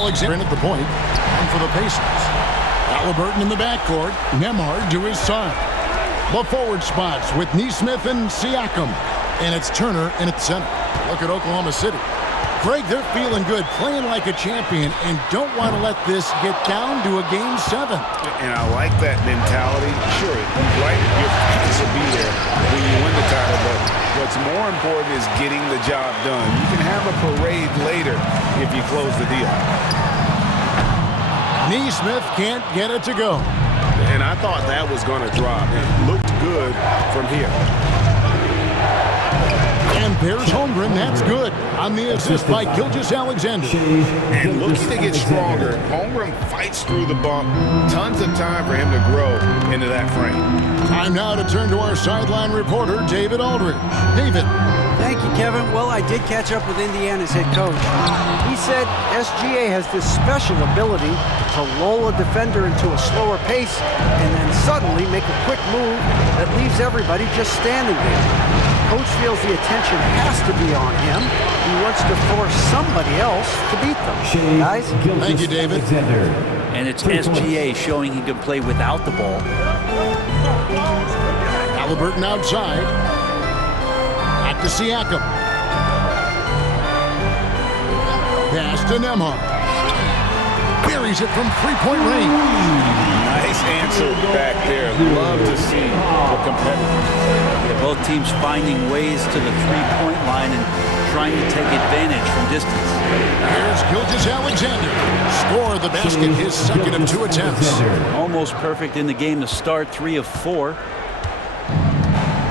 Alexander at the point, and for the Pacers. Halliburton in the backcourt, Nembhard to his side. The forward spots with Nesmith and Siakam, and it's Turner in its center. Look at Oklahoma City. Greg, they're feeling good, playing like a champion, and don't want to let this get down to a Game 7. And I like that mentality. Sure, you'd like your fans to be there when you win the title, but what's more important is getting the job done. You can have a parade later if you close the deal. Nesmith can't get it to go. And I thought that was going to drop. It looked good from here. And there's Holmgren. That's good on the assist by Gilgeous-Alexander. And looking to get stronger, Holmgren fights through the bump. Tons of time for him to grow into that frame. Time now to turn to our sideline reporter, David Aldridge. David. Thank you, Kevin. Well, I did catch up with Indiana's head coach. He said SGA has this special ability to lull a defender into a slower pace and then suddenly make a quick move that leaves everybody just standing there. Coach feels the attention has to be on him. He wants to force somebody else to beat them. Guys? Thank you, David. And it's SGA showing he can play without the ball. Halliburton outside. Back to Siakam. Pass to Nembhard. Buries it from three-point range. Nice answer back there. Love to see the competitors. Yeah, both teams finding ways to the three-point line and trying to take advantage from distance. Here's Gilgeous-Alexander. Score the basket, his second of 2 attempts. Almost perfect in the game to start, 3 of 4.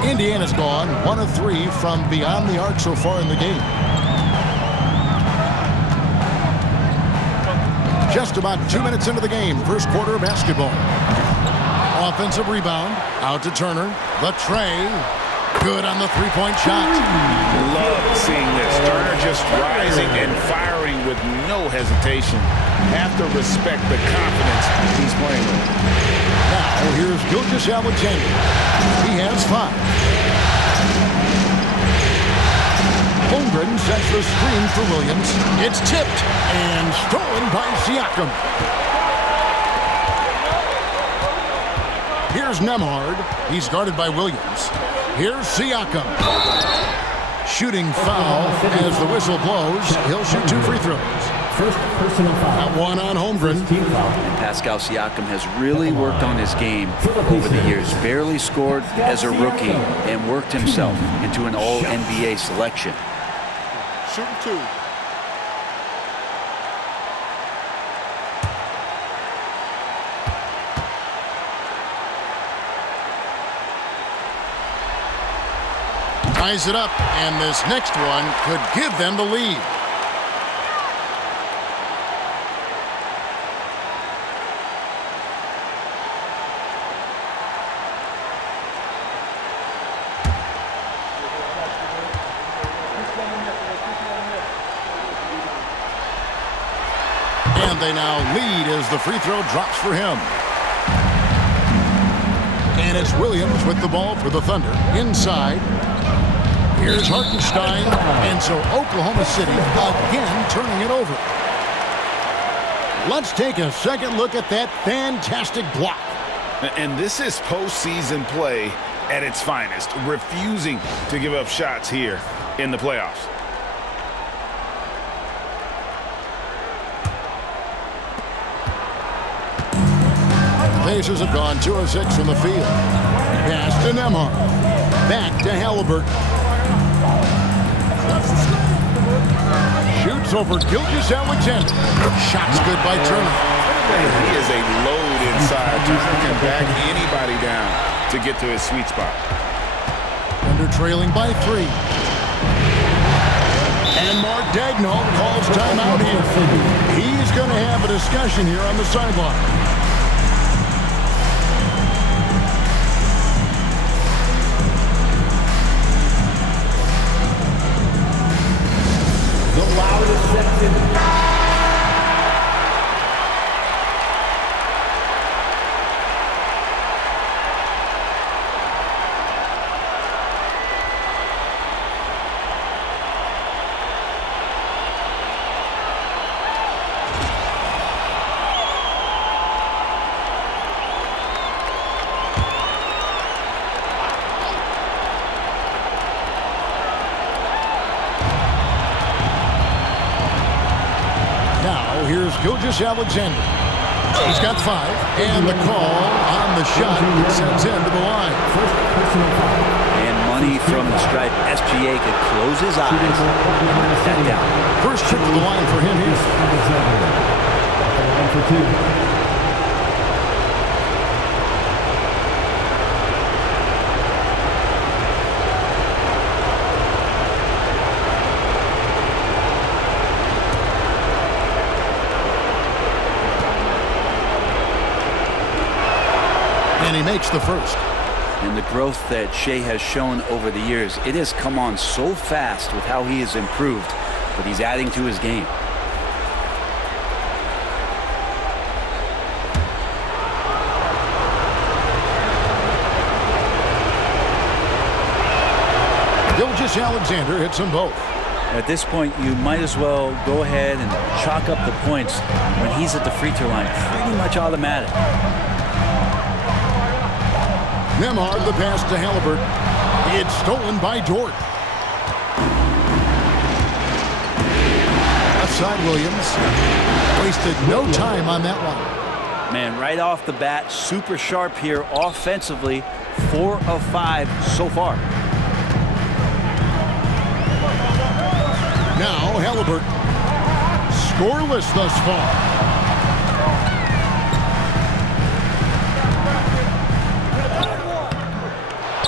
Indiana's gone 1 of 3 from beyond the arc so far in the game. Just about 2 minutes into the game, first quarter of basketball. Offensive rebound, out to Turner. The tray, good on the three-point shot. Love seeing this. Turner just rising and firing with no hesitation. Have to respect the confidence he's playing with. Now here's Gilgeous-Alexander. He has 5. Holmgren sets the screen for Williams. It's tipped and stolen by Siakam. Here's Nembhard. He's guarded by Williams. Here's Siakam. Shooting foul as the whistle blows. He'll shoot 2 free throws. First personal foul. That one on Holmgren. And Pascal Siakam has really worked on his game over the years. Barely scored as a rookie and worked himself into an All-NBA selection. Shooting 2. Ties it up, and this next one could give them the lead. And they now lead as the free throw drops for him. And it's Williams with the ball for the Thunder. Inside. Here's Hartenstein. And so Oklahoma City again turning it over. Let's take a second look at that fantastic block. And this is postseason play at its finest. Refusing to give up shots here in the playoffs. Pacers have gone 2 of 6 from the field. Pass to Nembhard. Back to Halliburton. Shoots over Gilgeous-Alexander. Shot's good by Turner. He is a load inside. Turner can back anybody down to get to his sweet spot. Under trailing by 3. And Mark Daigneault calls timeout here. He's going to have a discussion here on the sideline. The loudest section. Now, here's Gilgeous-Alexander. He's got 5, and the call on the shot sends him to the line. First personal foul. And money from the stripe. SGA could close his eyes and knock that down. First trip to the line for him here. Alexander. At the line for 2. And he makes the first. And the growth that Shea has shown over the years, it has come on so fast with how he has improved, but he's adding to his game. Gilgeous-Alexander hits them both. At this point, you might as well go ahead and chalk up the points when he's at the free throw line. Pretty much automatic. Nembhard the pass to Halliburton. It's stolen by Dort. Outside Williams. Wasted no time on that one. Man, right off the bat, super sharp here offensively. 4 of 5 so far. Now Halliburton. Scoreless thus far.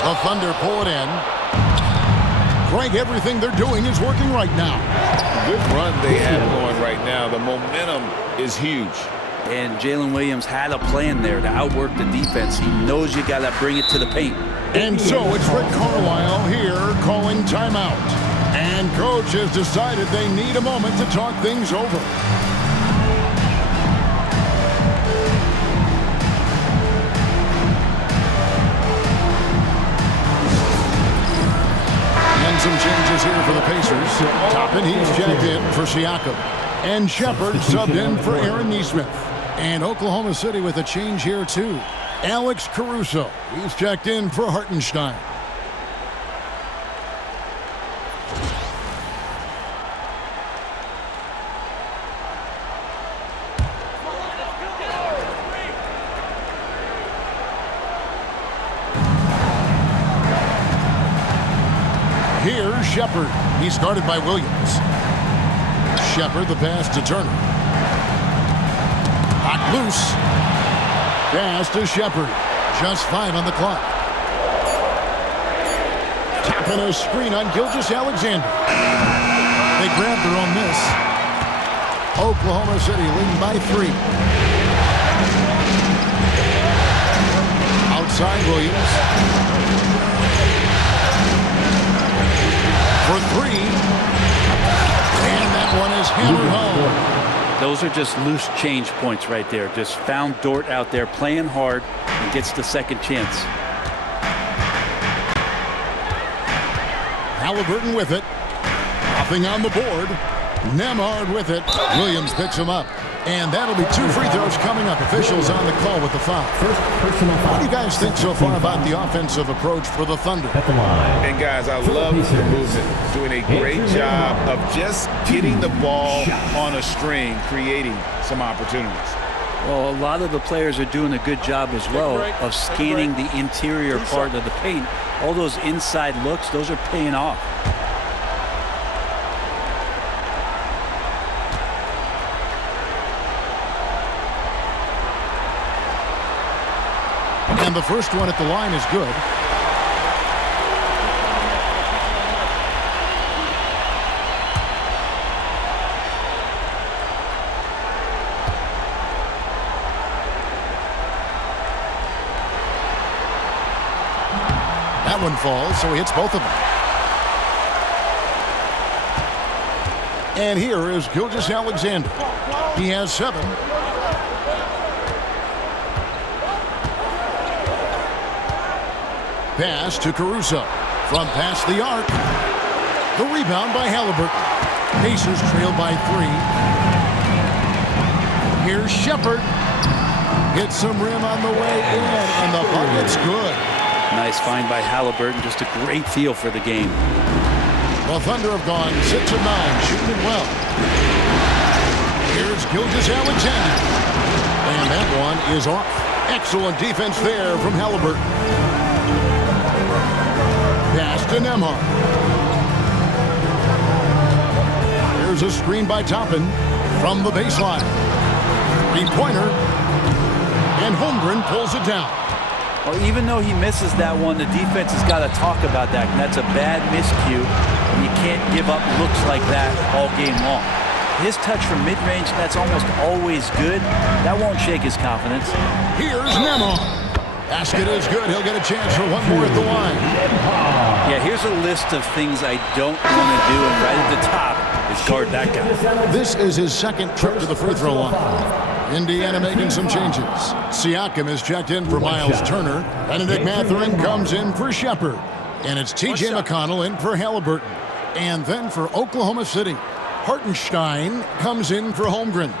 The Thunder pull it in. Greg, everything they're doing is working right now. Good run they have going right now. The momentum is huge. And Jalen Williams had a plan there to outwork the defense. He knows you got to bring it to the paint. And so it's Rick Carlisle here calling timeout. And coach has decided they need a moment to talk things over. Some changes here for the Pacers. Toppin, he's jacked in for Siakam. And Shepard subbed in for Aaron Nesmith. And Oklahoma City with a change here too. Alex Caruso, he's checked in for Hartenstein. Here's Shepard. He's guarded by Williams. Shepard, the pass to Turner. Hot loose. Pass to Shepard. Just 5 on the clock. Tapping a screen on Gilgeous-Alexander. They grabbed their own miss. Oklahoma City leading by 3. Outside Williams. For 3. And that one is hammered home. Those are just loose change points right there. Just found Dort out there playing hard and gets the second chance. Halliburton with it. Nothing on the board. Nembhard with it. Williams picks him up. And that'll be 2 free throws coming up. Officials on the call with the foul. First personal foul. What do you guys think so far about the offensive approach for the Thunder? At the line. And guys, I love the movement. Doing a great job of just getting the ball on a string, creating some opportunities. Well, a lot of the players are doing a good job as well of scanning the interior part of the paint. All those inside looks, those are paying off. And the first one at the line is good. That one falls, so he hits both of them. And here is Gilgeous-Alexander. He has 7. Pass to Caruso. From past the arc. The rebound by Halliburton. Pacers trail by 3. Here's Shepard. Hits some rim on the way in, and the bucket's good. Nice find by Halliburton. Just a great feel for the game. The Thunder have gone 6 of 9, shooting it well. Here's Gilgeous-Alexander. And that one is off. Excellent defense there from Halliburton. Pass to Nembhard. Here's a screen by Toppin from the baseline. Three-pointer. And Holmgren pulls it down. Well, even though he misses that one, the defense has got to talk about that. And that's a bad miscue. And you can't give up looks like that all game long. His touch from mid-range, that's almost always good. That won't shake his confidence. Here's Nembhard. Basket is good. He'll get a chance for one more at the line. Yeah, here's a list of things I don't want to do, and right at the top is guard that guy. This is his second trip to the free throw line. Indiana making some changes. Siakam is checked in for Miles Turner. Benedict Mathurin comes in for Shepard. And it's T.J. McConnell in for Halliburton. And then for Oklahoma City, Hartenstein comes in for Holmgren.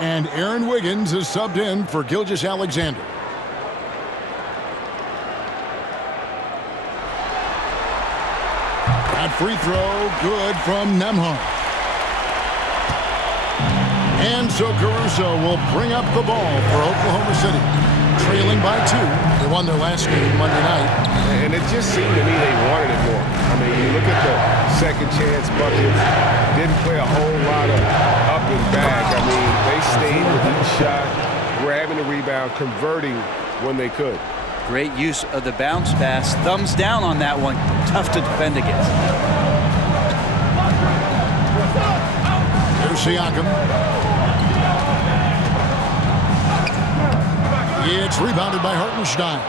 And Aaron Wiggins is subbed in for Gilgeous-Alexander. That free throw good from Nembhard. And so Caruso will bring up the ball for Oklahoma City. Trailing by 2. They won their last game Monday night. And it just seemed to me they wanted it more. I mean, you look at the second chance buckets. Didn't play a whole lot of up and back. I mean, they stayed with each shot, grabbing the rebound, converting when they could. Great use of the bounce pass. Thumbs down on that one. Tough to defend against. Here's Siakam. It's rebounded by Hartenstein.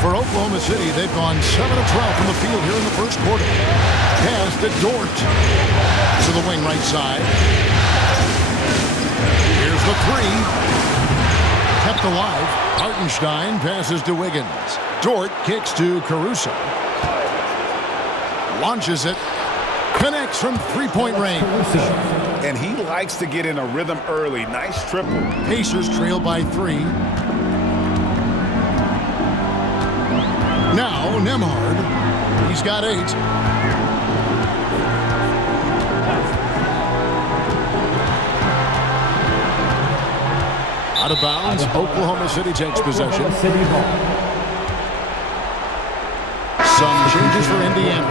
For Oklahoma City, they've gone 7 of 12 from the field here in the first quarter. Pass to Dort. To the wing right side. Here's the three. Kept alive. Hartenstein passes to Wiggins. Dort kicks to Caruso. Launches it. Connects from three-point range. And he likes to get in a rhythm early. Nice triple. Pacers trail by 3. Now Nembhard. He's got 8. Out of bounds. Oklahoma City takes possession. Some changes for Indiana.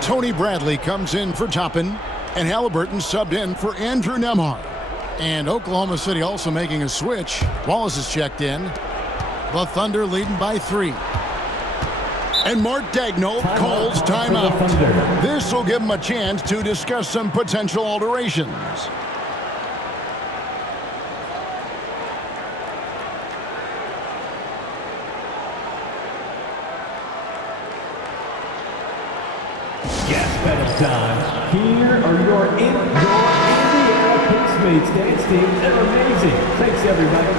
Tony Bradley comes in for Toppin, and Halliburton subbed in for Andrew Nembhard. And Oklahoma City also making a switch. Wallace is checked in. The Thunder leading by 3. And Mark Daigneault calls timeout. This will give him a chance to discuss some potential alterations. Time. Here are your Indiana Postmates dance teams. They're amazing. Thanks, everybody.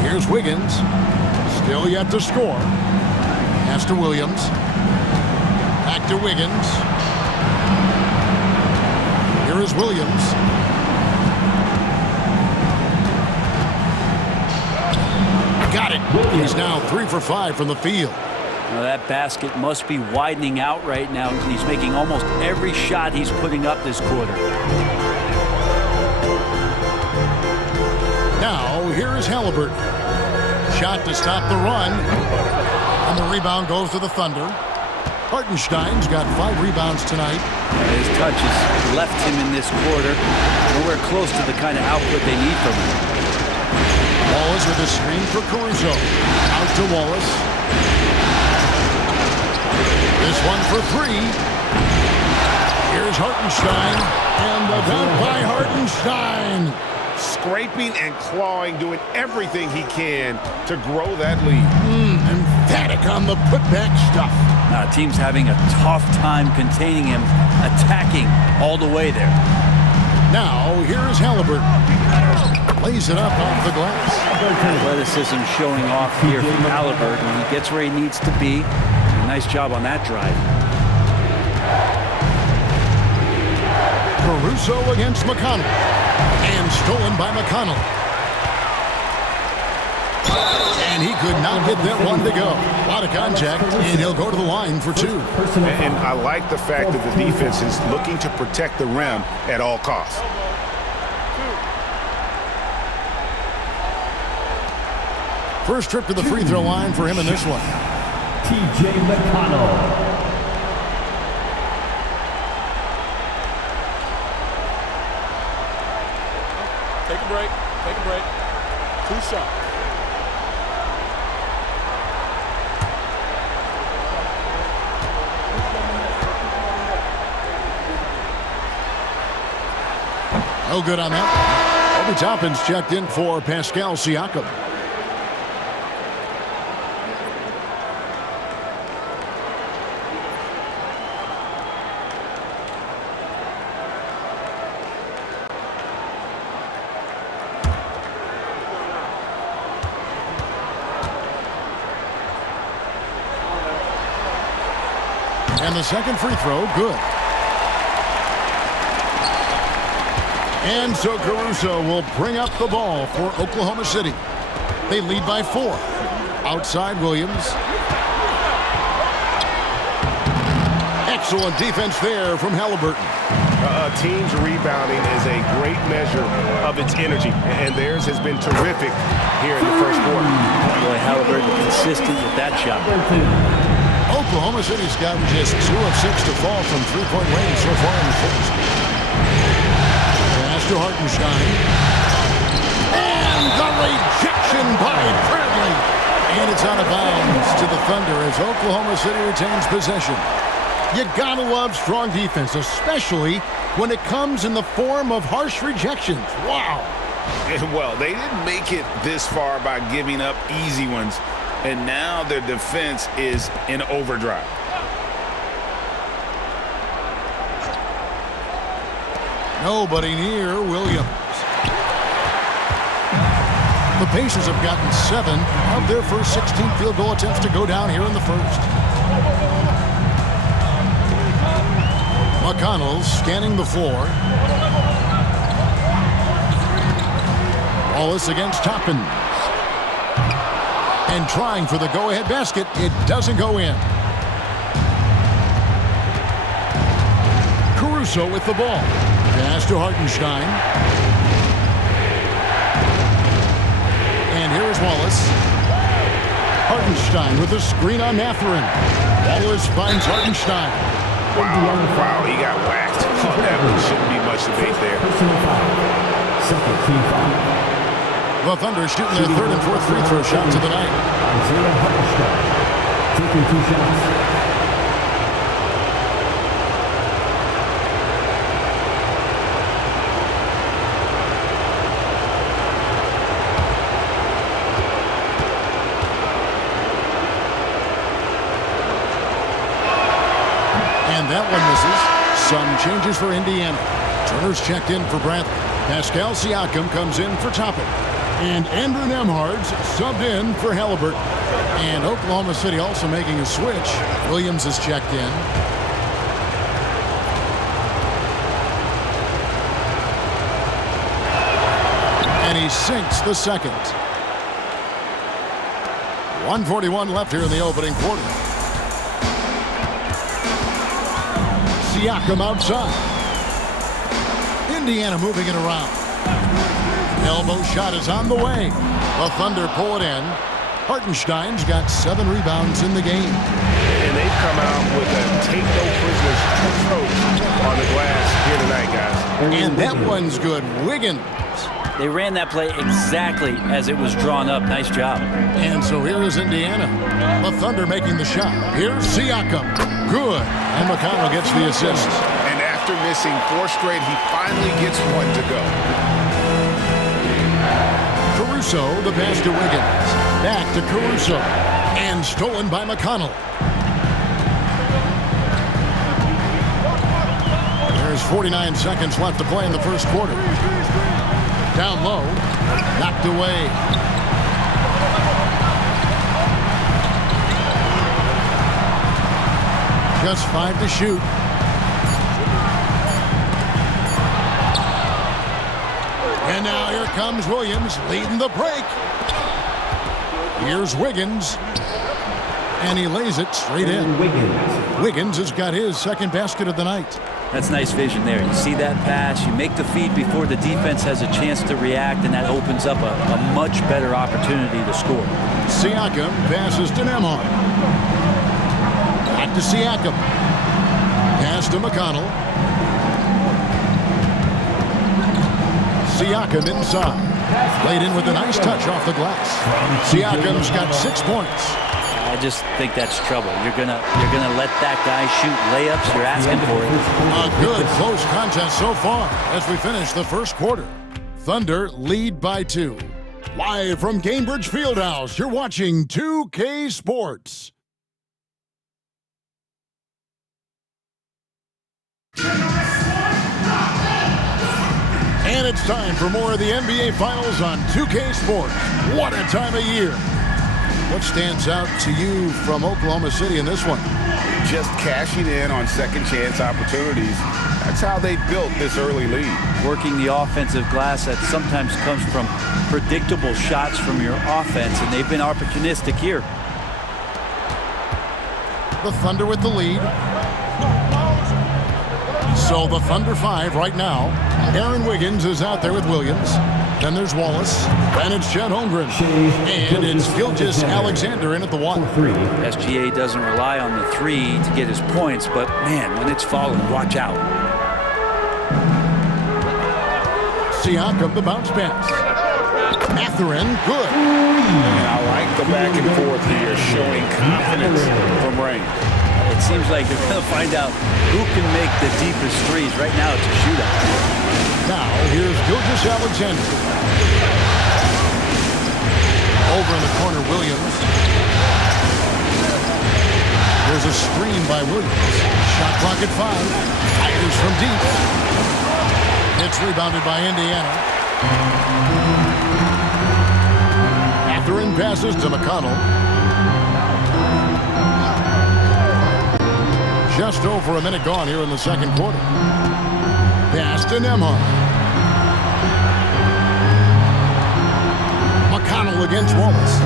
Here's Wiggins. Still yet to score. Pass to Williams. Back to Wiggins. Here is Williams. Got it. He's now 3 for 5 from the field. Now that basket must be widening out right now. He's making almost every shot he's putting up this quarter. Now, here is Halliburton. Shot to stop the run. And the rebound goes to the Thunder. Hartenstein's got 5 rebounds tonight. His touch has left him in this quarter. Nowhere close to the kind of output they need from him. Wallace with a screen for Caruso. Out to Wallace. This one for 3. Here's Hartenstein. And the dunk by Hartenstein. Scraping and clawing, doing everything he can to grow that lead. Emphatic on the putback stuff. Now, team's having a tough time containing him, attacking all the way there. Now, here is Halliburton. Lays it up off the glass. Athleticism showing off here from Halliburton. He gets where he needs to be. Nice job on that drive. Caruso against McConnell. And stolen by McConnell. And he could not get that one to go. A lot of contact, and he'll go to the line for 2. And I like the fact that the defense is looking to protect the rim at all costs. First trip to the free throw line for him in this one. TJ McConnell. Take a break. Take a break. 2 shots. No good on that. Obi Toppin's checked in for Pascal Siakam. And the second free throw, good. And so Caruso will bring up the ball for Oklahoma City. They lead by 4. Outside Williams. Excellent defense there from Halliburton. Team's rebounding is a great measure of its energy, and theirs has been terrific here in the first quarter. Boy, Halliburton consistent with that shot. Oklahoma City's gotten just 2 of 6 to fall from three-point range so far in the first. Pass to Hartenstein. And the rejection by Bradley. And it's out of bounds to the Thunder as Oklahoma City retains possession. You gotta love strong defense, especially when it comes in the form of harsh rejections. Wow. Well, they didn't make it this far by giving up easy ones, and now their defense is in overdrive. Nobody near Williams. The Pacers have gotten 7 of their first 16 field goal attempts to go down here in the first. McConnell scanning the floor. Wallace against Toppin. And trying for the go-ahead basket. It doesn't go in. Caruso with the ball. Pass to Hartenstein. And here is Wallace. Hartenstein with a screen on Mathurin. Wallace finds Hartenstein. Wow, he got whacked. That one shouldn't be much debate there. Second team foul. The Thunder shooting their third and fourth free throw shots of the night. Isaiah Hartenstein taking 2 shots. And that one misses. Some changes for Indiana. Turner's checked in for Bradley. Pascal Siakam comes in for Toppin. And Andrew Nembhard's subbed in for Halliburton. And Oklahoma City also making a switch. Williams is checked in. And he sinks the second. 1:41 left here in the opening quarter. Siakam outside. Indiana moving it around. Elbow shot is on the way. The Thunder pull it in. Hartenstein's got 7 rebounds in the game. And they've come out with a take no prisoners approach on the glass here tonight, guys. And that one's good. Wiggins. They ran that play exactly as it was drawn up. Nice job. And so here is Indiana. The Thunder making the shot. Here's Siakam. Good. And McConnell gets the assist. And after missing 4 straight, he finally gets one to go. Caruso, the pass to Wiggins. Back to Caruso. And stolen by McConnell. There's 49 seconds left to play in the first quarter. Down low. Knocked away. Just 5 to shoot. And now here comes Williams leading the break. Here's Wiggins. And he lays it straight in. Wiggins has got his second basket of the night. That's nice vision there. You see that pass, you make the feed before the defense has a chance to react, and that opens up a much better opportunity to score. Siakam passes to Nembhard. Back to Siakam. Pass to McConnell. Siakam inside. Laid in with a nice touch off the glass. Siakam's got 6 points. I just think that's trouble. You're gonna let that guy shoot layups. You're asking for it. A good close contest so far as we finish the first quarter. Thunder lead by 2. Live from Cambridge Fieldhouse, you're watching 2K Sports. And it's time for more of the NBA Finals on 2K Sports. What a time of year. What stands out to you from Oklahoma City in this one? Just cashing in on second chance opportunities. That's how they built this early lead. Working the offensive glass that sometimes comes from predictable shots from your offense, and they've been opportunistic here. The Thunder with the lead. So the Thunder 5 right now. Aaron Wiggins is out there with Williams. Then there's Wallace. Then it's Chet Holmgren. And it's Gilgeous Alexander in at the 1. SGA doesn't rely on the 3 to get his points, but man, when it's falling, watch out. Siakam, the bounce pass. Mathurin, good. And I like the back and forth here, showing confidence from Rain. It seems like they're going to find out who can make the deepest threes. Right now, it's a shootout. Now, here's Gilgeous Alexander. Over in the corner, Williams. There's a screen by Williams. Shot clock at 5. Fires from deep. It's rebounded by Indiana. Mathurin passes to McConnell. Just over a minute gone here in the second quarter. Pass to Nembhard. McConnell against Wallace.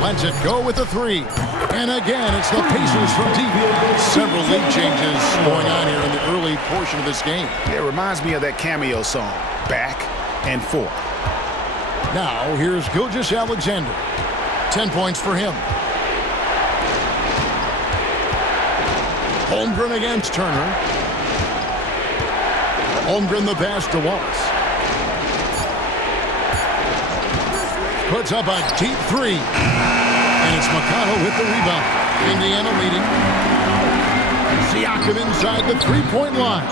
Lets it go with the 3. And again, it's the Pacers from deep. Several lead changes going on here in the early portion of this game. It reminds me of that cameo song, Back and Forth. Now, here's Gilgeous Alexander. 10 points for him. Holmgren against Turner. Holmgren the pass to Wallace. Puts up a deep 3. And it's McConnell with the rebound. Indiana leading. Siakam inside the 3-point line.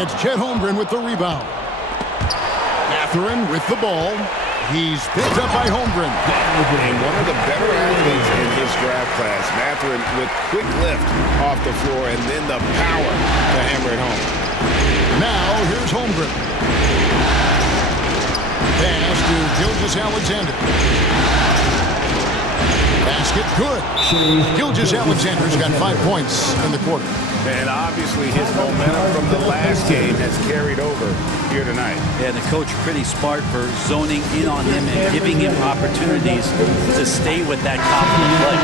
It's Chet Holmgren with the rebound. Mathurin with the ball. He's picked up by Holmgren. And one of the better athletes in this draft class. Mathurin with quick lift off the floor and then the power to hammer it home. Now here's Holmgren. Pass to Gilgeous Alexander. Basket good. Gilgeous Alexander's got 5 points in the quarter. And obviously his momentum from the last game has carried over here tonight. Yeah, the coach pretty smart for zoning in on him and giving him opportunities to stay with that confident play.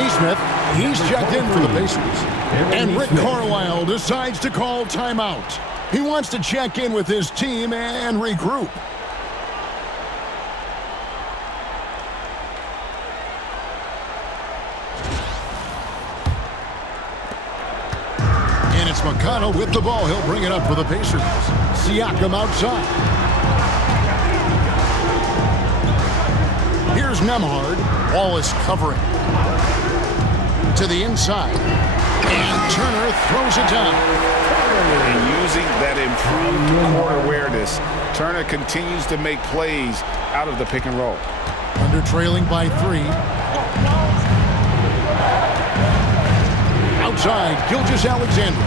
Neesmith, he's checked in for the Pacers. And Rick Carlisle decides to call timeout. He wants to check in with his team and regroup. It's McConnell with the ball. He'll bring it up for the Pacers. Siakam outside. Here's Nembhard. Wallace covering. To the inside. And Turner throws it down. And using that improved court awareness, Turner continues to make plays out of the pick and roll. Under trailing by 3. Outside, Gilgeous Alexander.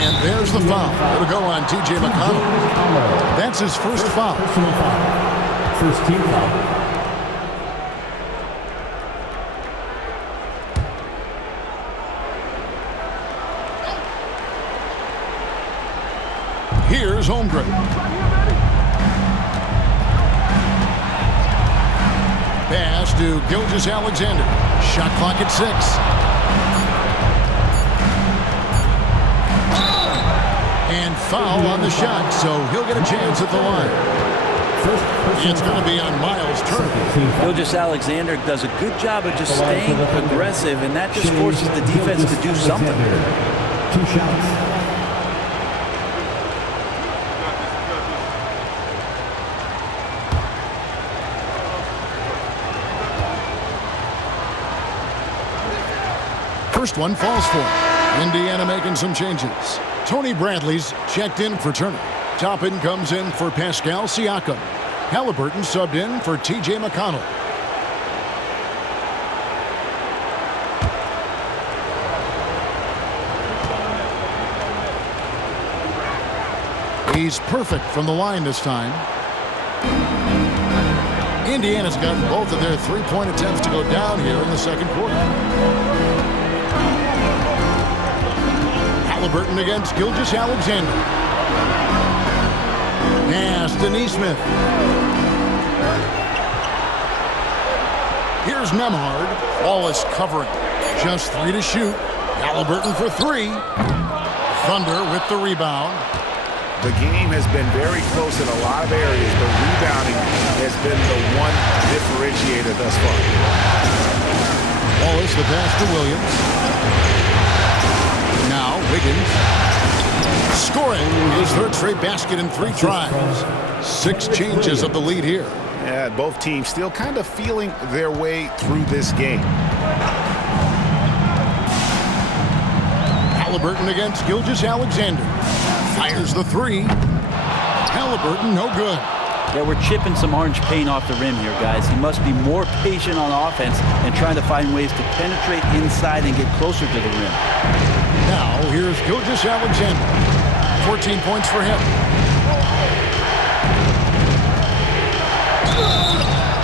And there's the foul. It'll go on T.J. McConnell. That's his first foul. Personal foul. First team foul. Here's Holmgren. Pass to Gilgeous-Alexander. Shot clock at 6. And foul on the shot, so he'll get a chance at the line. It's going to be on Miles' turn. Gilgeous-Alexander does a good job of just staying aggressive, and that just forces the defense to do something. 2 shots. First one falls for him. Indiana making some changes. Tony Bradley's checked in for Turner. Toppin comes in for Pascal Siakam. Halliburton subbed in for T.J. McConnell. He's perfect from the line this time. Indiana's gotten both of their three-point attempts to go down here in the second quarter. Halliburton against Gilgeous-Alexander. Pass to Neesmith. Here's Nembhard. Wallace covering. Just 3 to shoot. Halliburton for 3. Thunder with the rebound. The game has been very close in a lot of areas, but rebounding has been the one differentiator thus far. Wallace the pass to Williams. Now Wiggins. Scoring his third straight basket in 3 tries. 6 changes of the lead here. Yeah, both teams still kind of feeling their way through this game. Halliburton against Gilgeous-Alexander. Fires the 3. Halliburton, no good. Yeah, we're chipping some orange paint off the rim here, guys. He must be more patient on offense and trying to find ways to penetrate inside and get closer to the rim. Now, here's Gilgeous-Alexander. 14 points for him.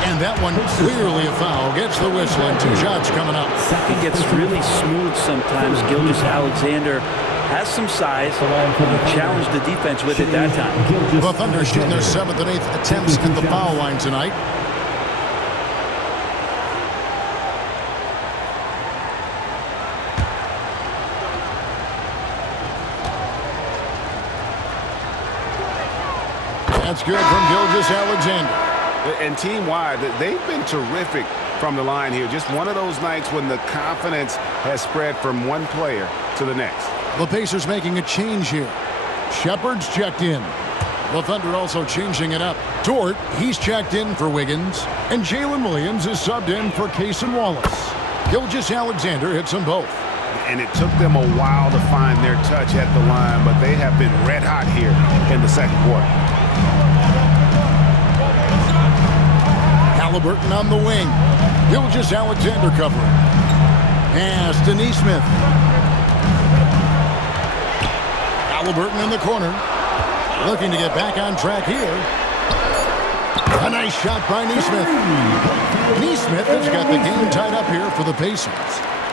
And that one clearly a foul. Gets the whistle and 2 shots coming up. He gets really smooth sometimes. Gilgeous-Alexander has some size and challenged the defense with it that time. The Thunder shooting their 7th and 8th attempts at the foul line tonight. That's good from Gilgeous-Alexander. And team-wide, they've been terrific from the line here. Just one of those nights when the confidence has spread from one player to the next. The Pacers making a change here. Shepard's checked in. The Thunder also changing it up. Dort, he's checked in for Wiggins. And Jalen Williams is subbed in for Cason Wallace. Gilgeous-Alexander hits them both. And it took them a while to find their touch at the line, but they have been red hot here in the second quarter. Halliburton on the wing. Gilgeous-Alexander covering. Pass to Neesmith. Halliburton in the corner. Looking to get back on track here. A nice shot by Neesmith. Neesmith has got the game tied up here for the Pacers.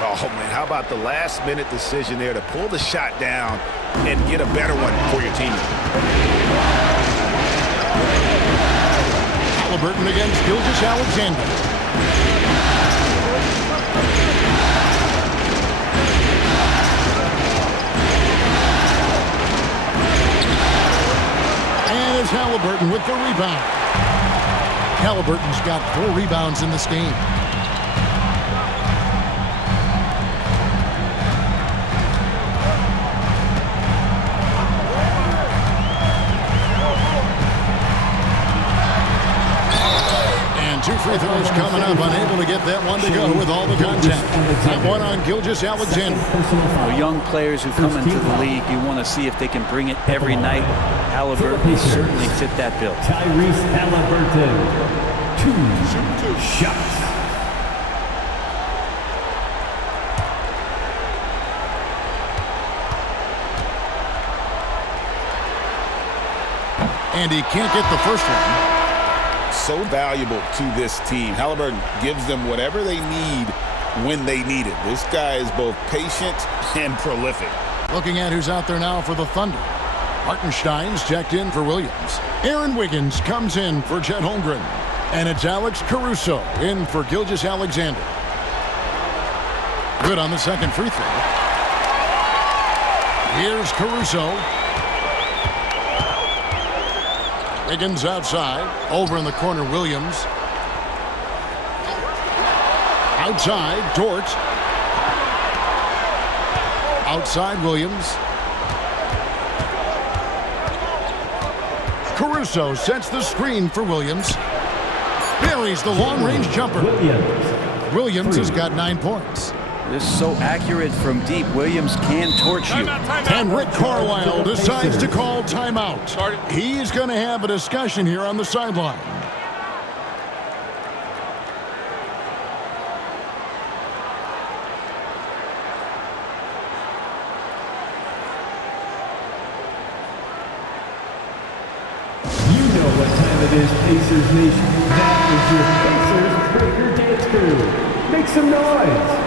Oh, man, how about the last-minute decision there to pull the shot down and get a better one for your team? Halliburton against Gilgeous-Alexander. And it's Halliburton with the rebound. Halliburton's got 4 rebounds in this game. And 2 free throws coming up. Unable to get that one to go with all the contact. That one on Gilgeous-Alexander. For young players who come into the league, you want to see if they can bring it every night. Halliburton certainly fit that bill. Tyrese Halliburton, 2 shots. And he can't get the first one. So valuable to this team. Halliburton gives them whatever they need when they need it. This guy is both patient and prolific. Looking at who's out there now for the Thunder. Hartenstein's checked in for Williams. Aaron Wiggins comes in for Chet Holmgren. And it's Alex Caruso in for Gilgeous-Alexander. Good on the second free throw. Here's Caruso. Wiggins outside. Over in the corner, Williams. Outside, Dort. Outside, Williams. Caruso sets the screen for Williams. Buries the long-range jumper. Williams has got 9 points. This is so accurate from deep. Williams can torch you. And Rick Carlisle decides to call timeout. He's going to have a discussion here on the sideline. You know what time it is, Pacers Nation. That is your Pacers Breaker Dance Crew. Make some noise.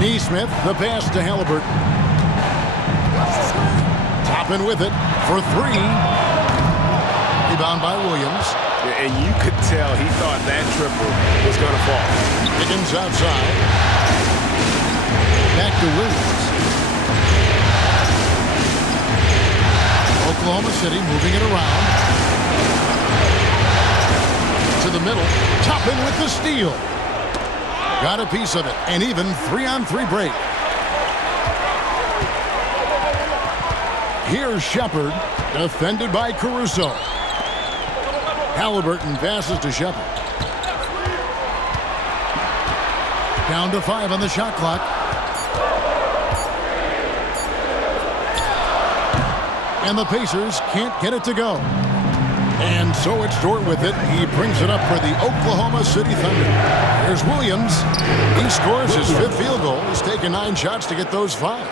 Neesmith, the pass to Halliburton. Toppin with it for 3. Rebound by Williams. And you could tell he thought that triple was going to fall. Wiggins outside. Back to Williams. Oklahoma City moving it around. To the middle. Toppin with the steal. Got a piece of it. And even 3-on-3 break. Here's Shepard. Defended by Caruso. Halliburton passes to Shepard. Down to 5 on the shot clock. And the Pacers can't get it to go. And so it's Dort with it. He brings it up for the Oklahoma City Thunder. Here's Williams. He scores his 5th field goal. He's taken 9 shots to get those 5.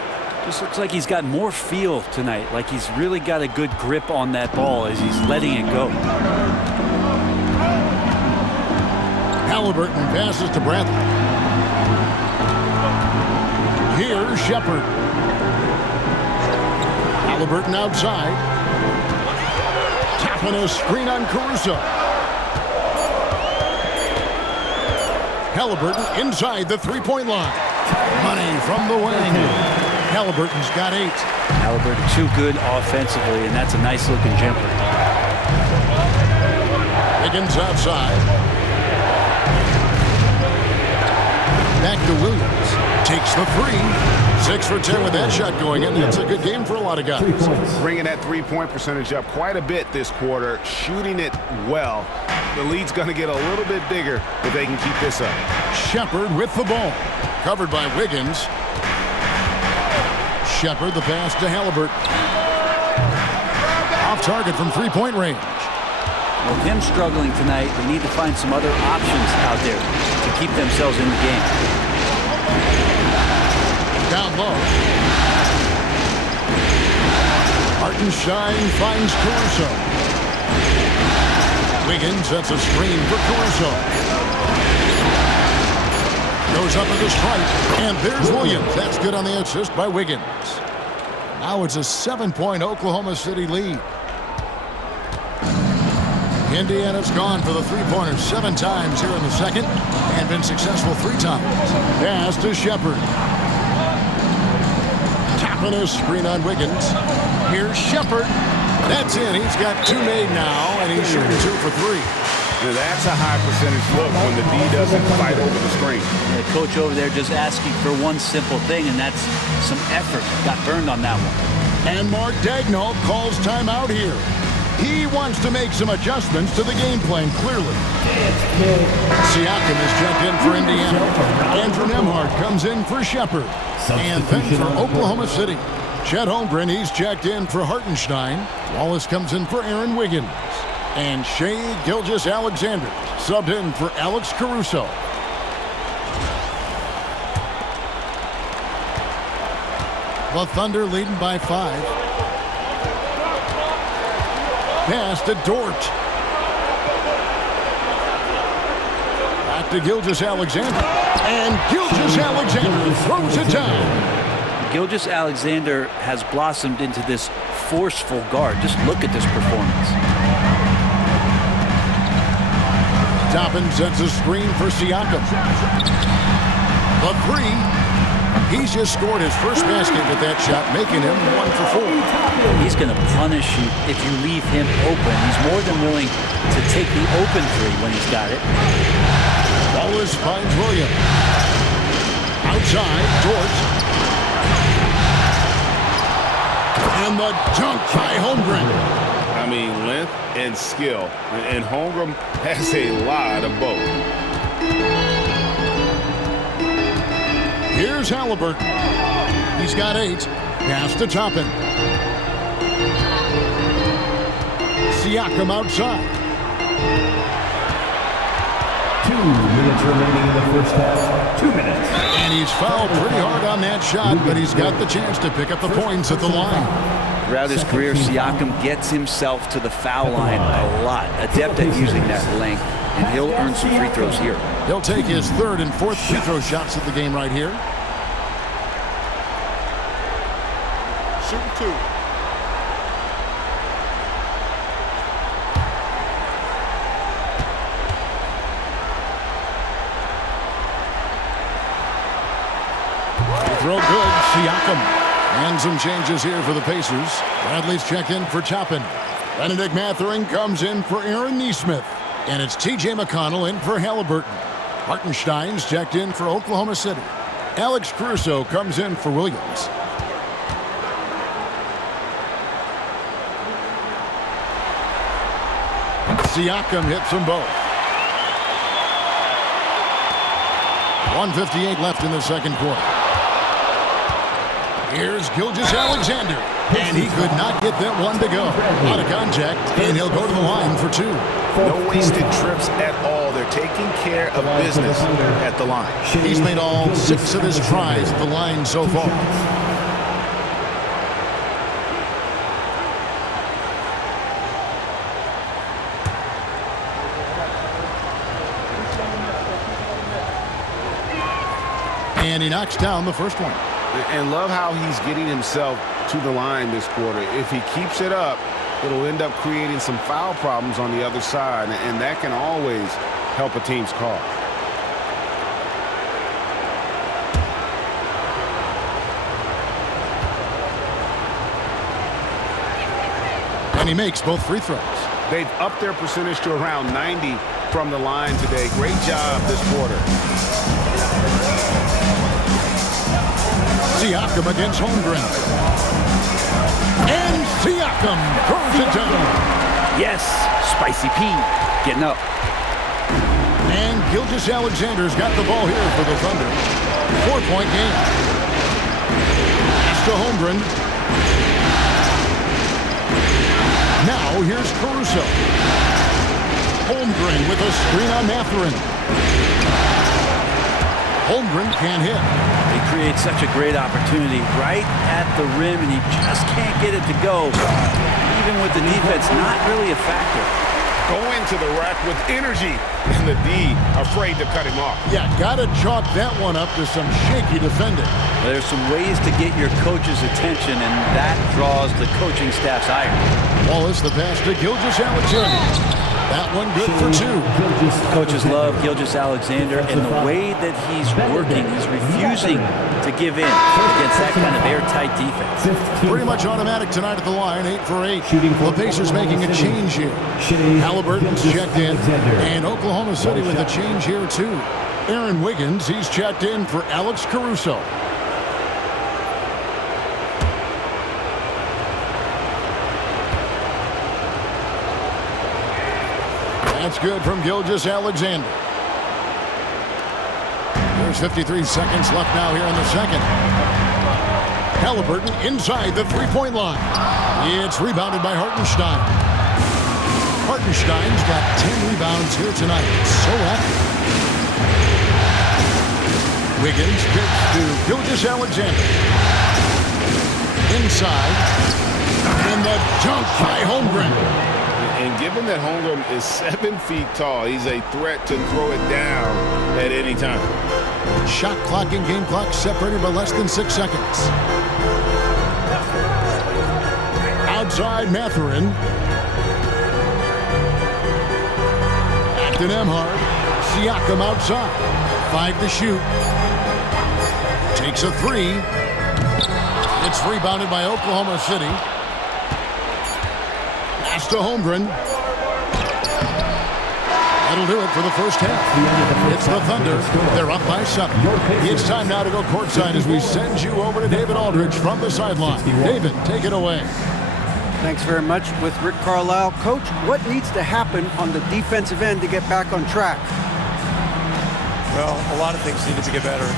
Just looks like he's got more feel tonight. Like he's really got a good grip on that ball as he's letting it go. Halliburton passes to Bradley. Here's Shepard. Halliburton outside. Tapping a screen on Caruso. Halliburton inside the 3-point line. Money from the wing. Halliburton's got 8. Halliburton too good offensively, and that's a nice looking jumper. Wiggins outside. Back to Williams. Takes the 3. 6 for 10 with that shot going in. That's a good game for a lot of guys. Bringing that 3-point percentage up quite a bit this quarter. Shooting it well. The lead's going to get a little bit bigger if they can keep this up. Shepard with the ball. Covered by Wiggins. Shepard, the pass to Halliburton. Off target from 3-point range. With him struggling tonight, they need to find some other options out there to keep themselves in the game. Down low. Hartenstein finds Caruso. Wiggins sets a screen for Caruso. Goes up with a strike. And there's Williams. That's good on the assist by Wiggins. Now it's a 7-point Oklahoma City lead. Indiana's gone for the 3-pointer 7 times here in the second and been successful 3 times. Pass to Shepard. Tapping a screen on Wiggins. Here's Shepard. That's in. He's got 2 made now, and he's shooting 2 for 3. Now that's a high percentage look when the D doesn't fight over the screen. The coach over there just asking for one simple thing, and that's some effort. Got burned on that one. And Mark Daigneault calls timeout here. He wants to make some adjustments to the game plan, clearly. Siakam is checked in for Indiana. Andrew Nembhard comes in for Shepherd. And then for Oklahoma City, Chet Holmgren, he's checked in for Hartenstein. Wallace comes in for Aaron Wiggins. And Shai Gilgeous-Alexander subbed in for Alex Caruso. The Thunder leading by 5. Pass to Dort. Back to Gilgeous-Alexander. And Gilgeous-Alexander throws it down. Gilgeous-Alexander has blossomed into this forceful guard. Just look at this performance. Toppin sets a screen for Siakam. The 3. He's just scored his first basket with that shot, making him 1 for 4. He's going to punish you if you leave him open. He's more than willing to take the open 3 when he's got it. Wallace finds Williams. Outside, Dort. And the dunk by Holmgren. I mean, length and skill. And Holmgren has a lot of both. Here's Halliburton. He's got 8. Pass to Toppin. Siakam outside. 2 minutes remaining in the first half. 2 minutes. And he's fouled pretty hard on that shot, but he's got the chance to pick up the points at the line. Throughout his career, Siakam gets himself to the foul line a lot. Adept at using that length, and he'll earn some free throws here. He'll take his 3rd and 4th free throw shots at the game right here. Shooting 2. Throw good, Siakam. And some changes here for the Pacers. Bradley's checked in for Toppin. Benedict Mathurin comes in for Aaron Nesmith. And it's T.J. McConnell in for Halliburton. Hartenstein's checked in for Oklahoma City. Alex Caruso comes in for Williams. Siakam hits them both. 1:58 left in the second quarter. Here's Gilgeous-Alexander. And he could not get that one to go. Out of contact, and he'll go to the line for 2. No wasted trips at all. They're taking care of business at the line. He's made all 6 of his tries at the line so far. And he knocks down the first one. And love how he's getting himself to the line this quarter. If he keeps it up, it'll end up creating some foul problems on the other side, and that can always help a team's cause. And he makes both free throws. They've upped their percentage to around 90 from the line today. Great job this quarter. Siakam against Holmgren. And Siakam throws it down. Yes, Spicy P getting up. And Gilgeous-Alexander's got the ball here for the Thunder. 4-point game. Pass to Holmgren. Now here's Caruso. Holmgren with a screen on Mathurin. Holmgren can't hit. He creates such a great opportunity right at the rim, and he just can't get it to go. Even with the defense not really a factor. Going to the rack with energy, and the D afraid to cut him off. Yeah, gotta chalk that one up to some shaky defending. There's some ways to get your coach's attention, and that draws the coaching staff's ire. Wallace the pass to Gilgeous-Alexander. That one good for 2. Coaches love Gilgeous-Alexander, and the way that he's working, he's refusing to give in against that kind of airtight defense. Pretty much automatic tonight at the line, 8 for 8. The Pacers making a change here. Halliburton's checked in, and Oklahoma City with a change here too. Aaron Wiggins, he's checked in for Alex Caruso. That's good from Gilgeous-Alexander. There's 53 seconds left now here in the second. Halliburton inside the three-point line. It's rebounded by Hartenstein. Hartenstein's got 10 rebounds here tonight. So active. Wiggins pitch to Gilgeous-Alexander. Inside. And the dunk by Holmgren. And given that Holmgren is 7 feet tall, he's a threat to throw it down at any time. Shot clock and game clock separated by less than 6 seconds. Outside Mathurin. Acton Emhard. Siakam outside. 5 to shoot. Takes a 3. It's rebounded by Oklahoma City. Pass to Holmgren. That'll do it for the first half. It's the Thunder. They're up by 7. It's time now to go courtside as we send you over to David Aldridge from the sideline. David, take it away. Thanks very much with Rick Carlisle. Coach, what needs to happen on the defensive end to get back on track? Well, a lot of things need to get better.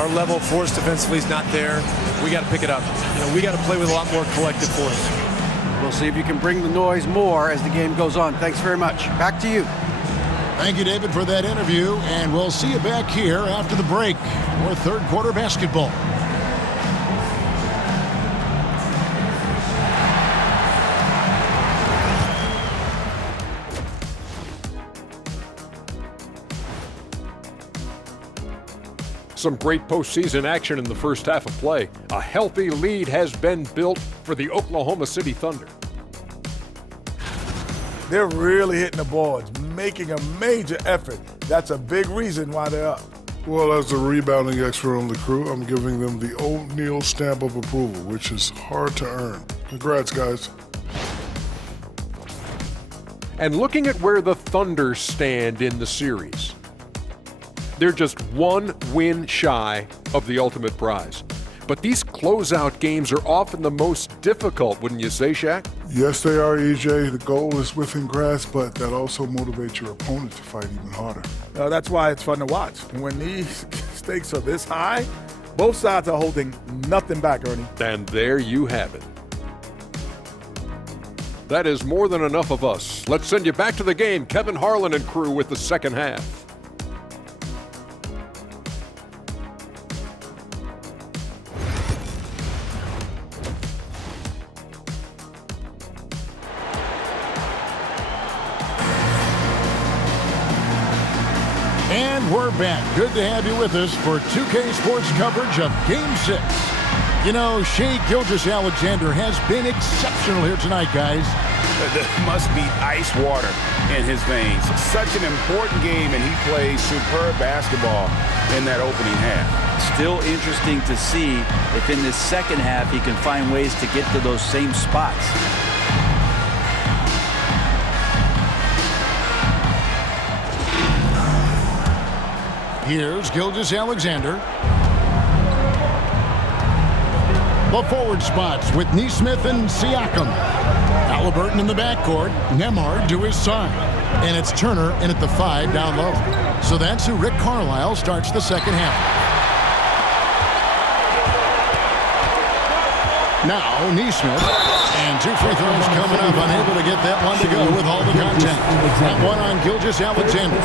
Our level of force defensively is not there. We got to pick it up. We got to play with a lot more collective force. We'll see if you can bring the noise more as the game goes on. Thanks very much. Back to you. Thank you, David, for that interview, and we'll see you back here after the break for third quarter basketball. Some great postseason action in the first half of play. A healthy lead has been built for the Oklahoma City Thunder. They're really hitting the boards, making a major effort. That's a big reason why they're up. Well, as the rebounding expert on the crew, I'm giving them the O'Neal stamp of approval, which is hard to earn. Congrats, guys. And looking at where the Thunder stand in the series, they're just one win shy of the ultimate prize. But these closeout games are often the most difficult, wouldn't you say, Shaq? Yes, they are, EJ. The goal is within grasp, but that also motivates your opponent to fight even harder. That's why it's fun to watch. When these stakes are this high, both sides are holding nothing back, Ernie. And there you have it. That is more than enough of us. Let's send you back to the game. Kevin Harlan and crew with the second half. And we're back. Good to have you with us for 2K Sports coverage of Game 6. You know, Shai Gilgeous-Alexander has been exceptional here tonight, guys. There must be ice water in his veins. Such an important game, and he plays superb basketball in that opening half. Still interesting to see if in this second half he can find ways to get to those same spots. Here's Gilgeous-Alexander. The forward spots with Neesmith and Siakam. Halliburton in the backcourt. Nembhard to his side. And it's Turner in at the 5 down low. So that's who Rick Carlisle starts the second half. Now Neesmith. And 2 free throws coming up. Unable to get that one to go with all the contact. That one on Gilgeous-Alexander.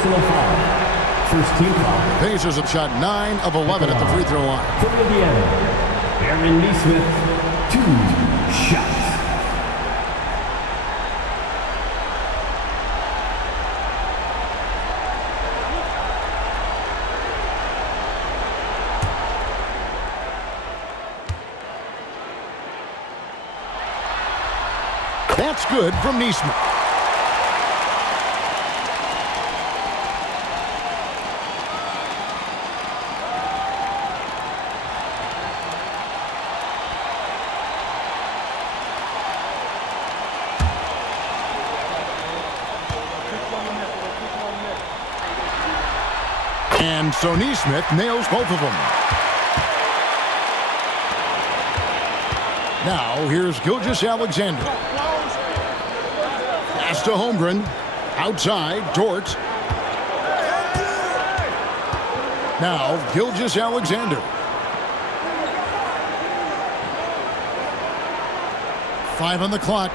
First team foul. Pacers have shot 9 of 11 at the free throw line. From Indiana, Aaron Neesmith, 2 shots. That's good from Neesmith. And so Neesmith nails both of them. Now here's Gilgeous-Alexander. Pass to Holmgren. Outside, Dort. Now, Gilgeous-Alexander. 5 on the clock.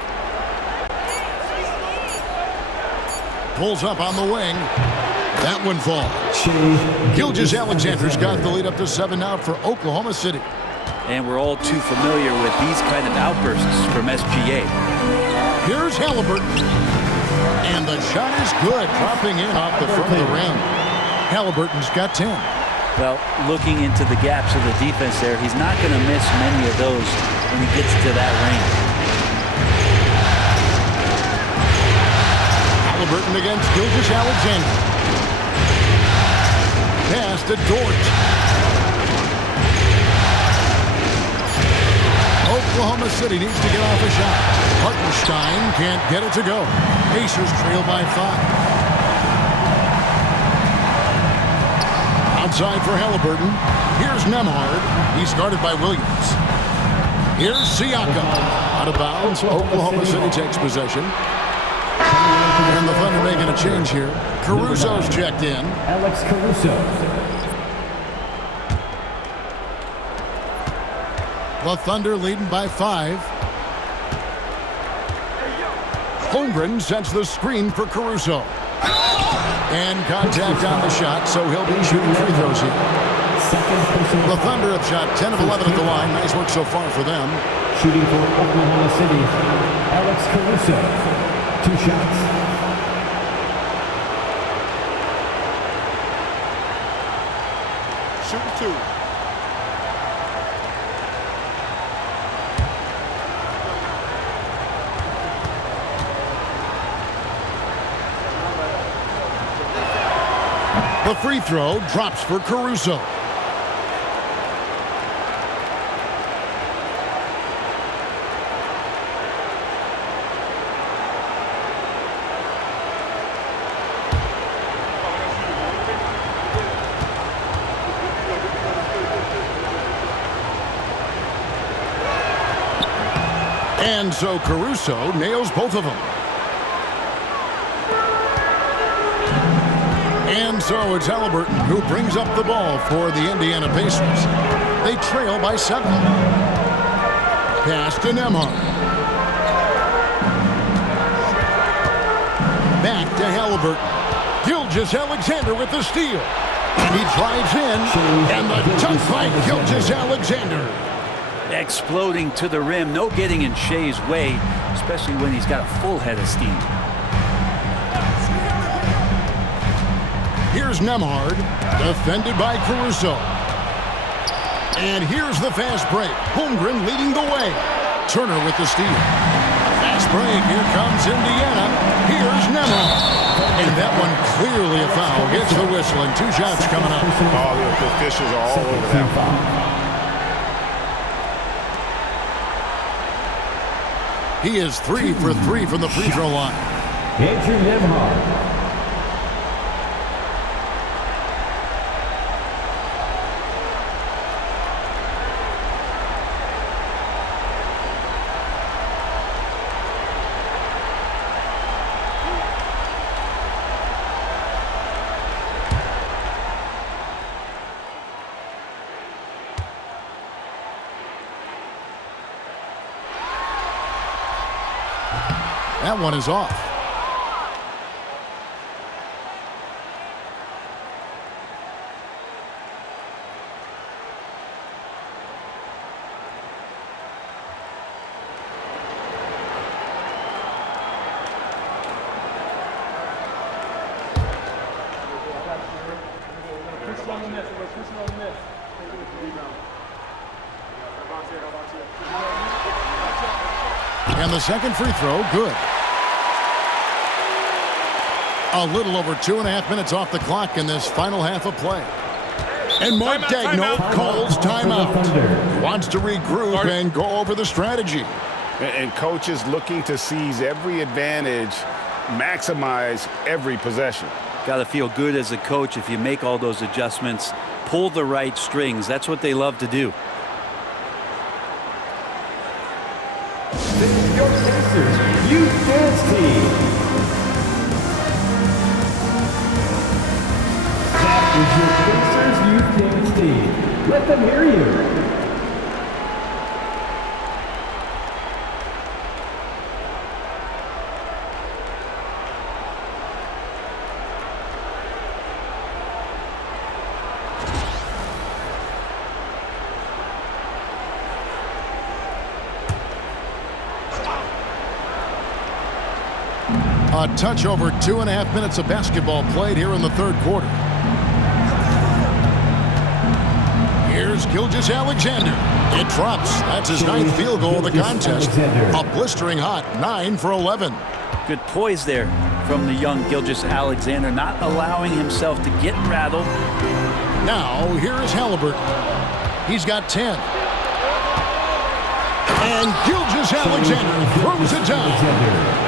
Pulls up on the wing. That one falls. Gilgeous-Alexander's got the lead up to 7 now for Oklahoma City. And we're all too familiar with these kind of outbursts from SGA. Here's Halliburton. And the shot is good, dropping in off the front of the rim. Halliburton's got 10. Well, looking into the gaps of the defense there, he's not going to miss many of those when he gets to that range. Halliburton against Gilgeous-Alexander. Pass to Dort. Oklahoma City needs to get off a shot. Hartenstein can't get it to go. Pacers trail by 5. Outside for Halliburton. Here's Nembhard. He's guarded by Williams. Here's Siakam. Out of bounds. Oklahoma City takes possession. And the Thunder making a change here. Caruso's checked in. Alex Caruso. The Thunder leading by 5. Holmgren sets the screen for Caruso. And contact on the shot, so he'll be shooting free throws here. The Thunder have shot 10 of 11 at the line. Nice work so far for them. Shooting for Oklahoma City, Alex Caruso. 2 shots. Shooting 2. The free throw drops for Caruso. And so Caruso nails both of them. And so it's Halliburton who brings up the ball for the Indiana Pacers. They trail by 7. Pass to Nembhard. Back to Halliburton. Gilgeous-Alexander with the steal. And he drives in. And the dunk by Gilgeous-Alexander. Exploding to the rim. No getting in Shea's way, especially when he's got a full head of steam. Here's Nembhard, defended by Caruso. And here's the fast break. Holmgren leading the way. Turner with the steal. Fast break. Here comes Indiana. Here's Nembhard. And that one clearly a foul. Gets the whistle and 2 shots coming up. All the officials are all over that one. He is 3 for 3 from the free throw line. Andrew Nembhard. That one is off. And the second free throw, good. A little over 2.5 minutes off the clock in this final half of play. And Mark Daigneault calls timeout. Wants to regroup and go over the strategy. And coaches looking to seize every advantage, maximize every possession. Got to feel good as a coach if you make all those adjustments, pull the right strings. That's what they love to do. This is your Pacers Youth Dance Team. is your Pacers youth dance team. Let them hear you. A touch over 2.5 minutes of basketball played here in the third quarter. Here's Gilgeous-Alexander. It drops. That's his 9th field goal of the contest. A blistering hot 9 for 11. Good poise there from the young Gilgeous-Alexander, not allowing himself to get rattled. Now, here is Halliburton. He's got 10. And Gilgeous-Alexander throws it down.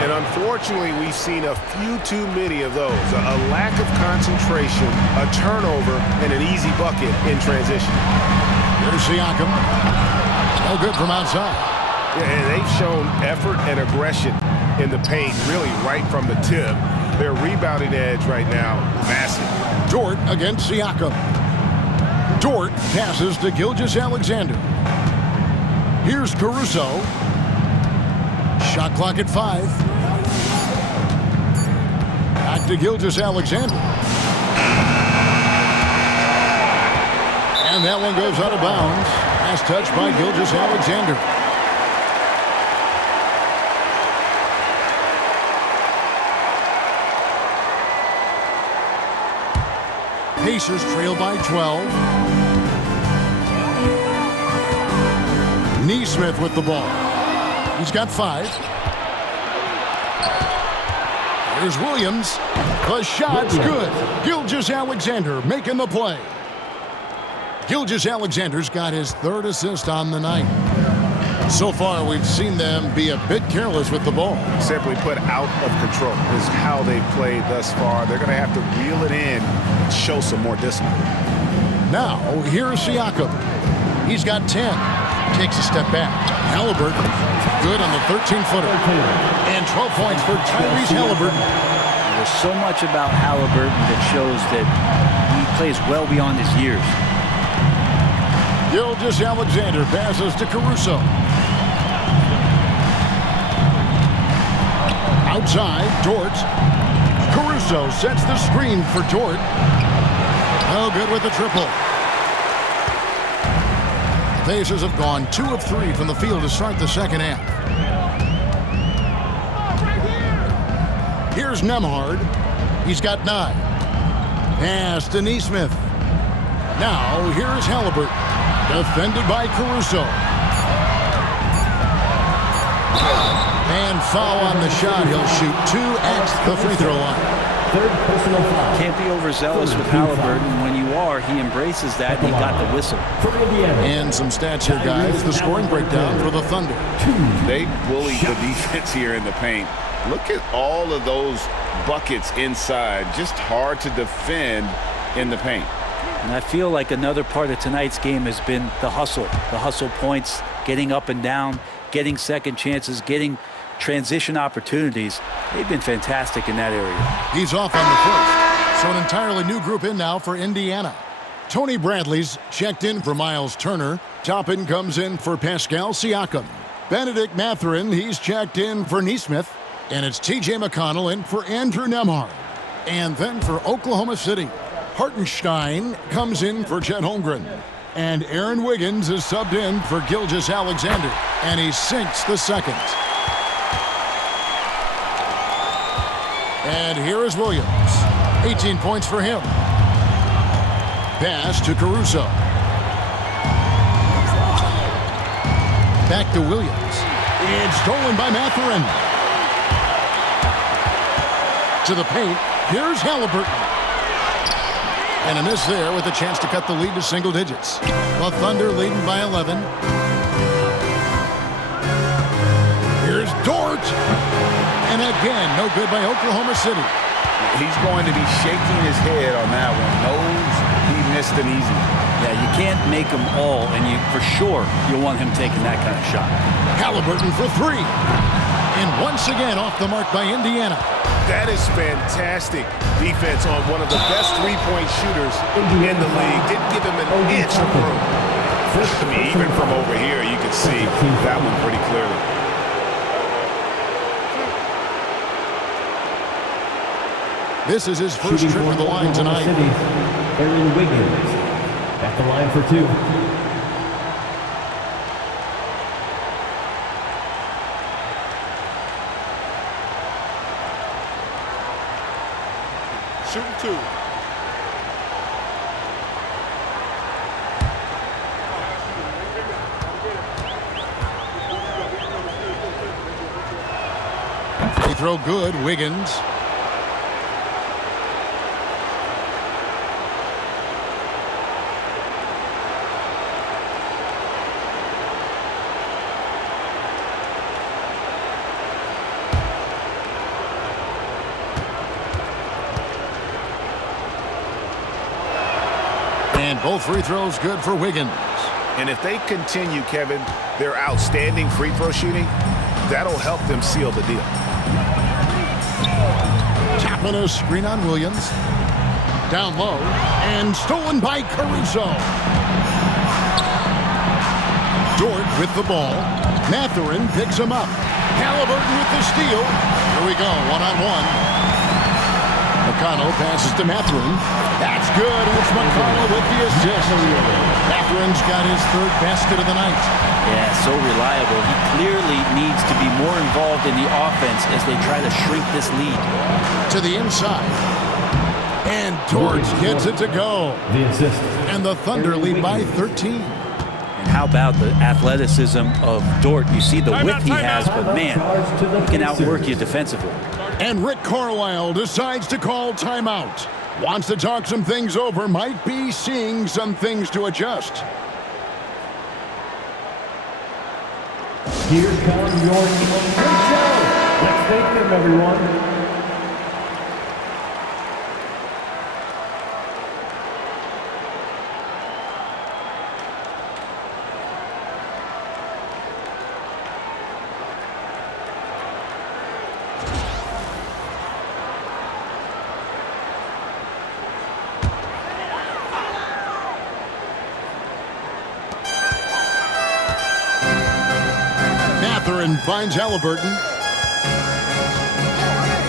And unfortunately, we've seen a few too many of those. A lack of concentration, a turnover, and an easy bucket in transition. Here's Siakam. No good from outside. Yeah, and they've shown effort and aggression in the paint, really right from the tip. Their rebounding edge right now, massive. Dort against Siakam. Dort passes to Gilgeous-Alexander. Here's Caruso. Shot clock at 5. Back to Gilgeous-Alexander. And that one goes out of bounds. Last touch by Gilgeous-Alexander. Pacers trail by 12. Neesmith with the ball. He's got 5. Here's Williams. The shot's good. Gilgeous-Alexander making the play. Gilgeous-Alexander's got his 3rd assist on the night. So far, we've seen them be a bit careless with the ball. Simply put, out of control is how they've played thus far. They're going to have to reel it in and show some more discipline. Now, here's Siakam. He's got 10. Takes a step back. Halliburton, good on the 13-footer. And 12 points for Tyrese Halliburton. There's so much about Halliburton that shows that he plays well beyond his years. Gilgeous-Alexander passes to Caruso. Outside, Dort. Caruso sets the screen for Dort. No good with the triple. Pacers have gone 2 of 3 from the field to start the second half. Here's Nembhard. He's got 9. Pass to Neesmith. Now here's Halliburton. Defended by Caruso. And foul on the shot. He'll shoot 2 at the free throw line. Can't be overzealous with Halliburton. When you are, he embraces that, and he got the whistle. And some stats here, guys. The scoring breakdown for the Thunder. They bullied the defense here in the paint. Look at all of those buckets inside. Just hard to defend in the paint. And I feel like another part of tonight's game has been the hustle. The hustle points, getting up and down, getting second chances, getting transition opportunities. They've been fantastic in that area. He's off on the first. So an entirely new group in now for Indiana. Tony Bradley's checked in for Miles Turner. Toppin comes in for Pascal Siakam. Benedict Mathurin, he's checked in for Neesmith. And it's T.J. McConnell in for Andrew Nembhard. And then for Oklahoma City, Hartenstein comes in for Chet Holmgren. And Aaron Wiggins is subbed in for Gilgeous-Alexander. And he sinks the second. And here is Williams. 18 points for him. Pass to Caruso. Back to Williams. It's stolen by Mathurin. To the paint. Here's Halliburton. And a miss there with a chance to cut the lead to single digits. The Thunder leading by 11. Here's Dort. And again, no good by Oklahoma City. He's going to be shaking his head on that one. Knows he missed an easy one. Yeah, you can't make them all, and for sure you'll want him taking that kind of shot. Halliburton for 3. And once again off the mark by Indiana. That is fantastic defense on one of the best three-point shooters in the league. Didn't give him an inch of room. I mean, even from over here, you can see that one pretty clearly. This is his first trip to the line tonight. Aaron Wiggins at the line for 2. Shooting 2. Free throw good, Wiggins. And both free throws good for Wiggins. And if they continue, Kevin, their outstanding free throw shooting, that'll help them seal the deal. Tapping a screen on Williams. Down low. And stolen by Caruso. Dort with the ball. Mathurin picks him up. Halliburton with the steal. Here we go, one-on-one. McConnell passes to Mathurin. That's good, and it's McConnell with the assist. Mathurin's got his third basket of the night. Yeah, so reliable. He clearly needs to be more involved in the offense as they try to shrink this lead. To the inside. And Dort gets it to go. The assist. And the Thunder lead by 13. And how about the athleticism of Dort? You see the width he has, but man, he can outwork you defensively. And Rick Carlisle decides to call timeout. Wants to talk some things over, might be seeing some things to adjust. Here comes your great show. Let's thank them, everyone. Mathurin finds Halliburton.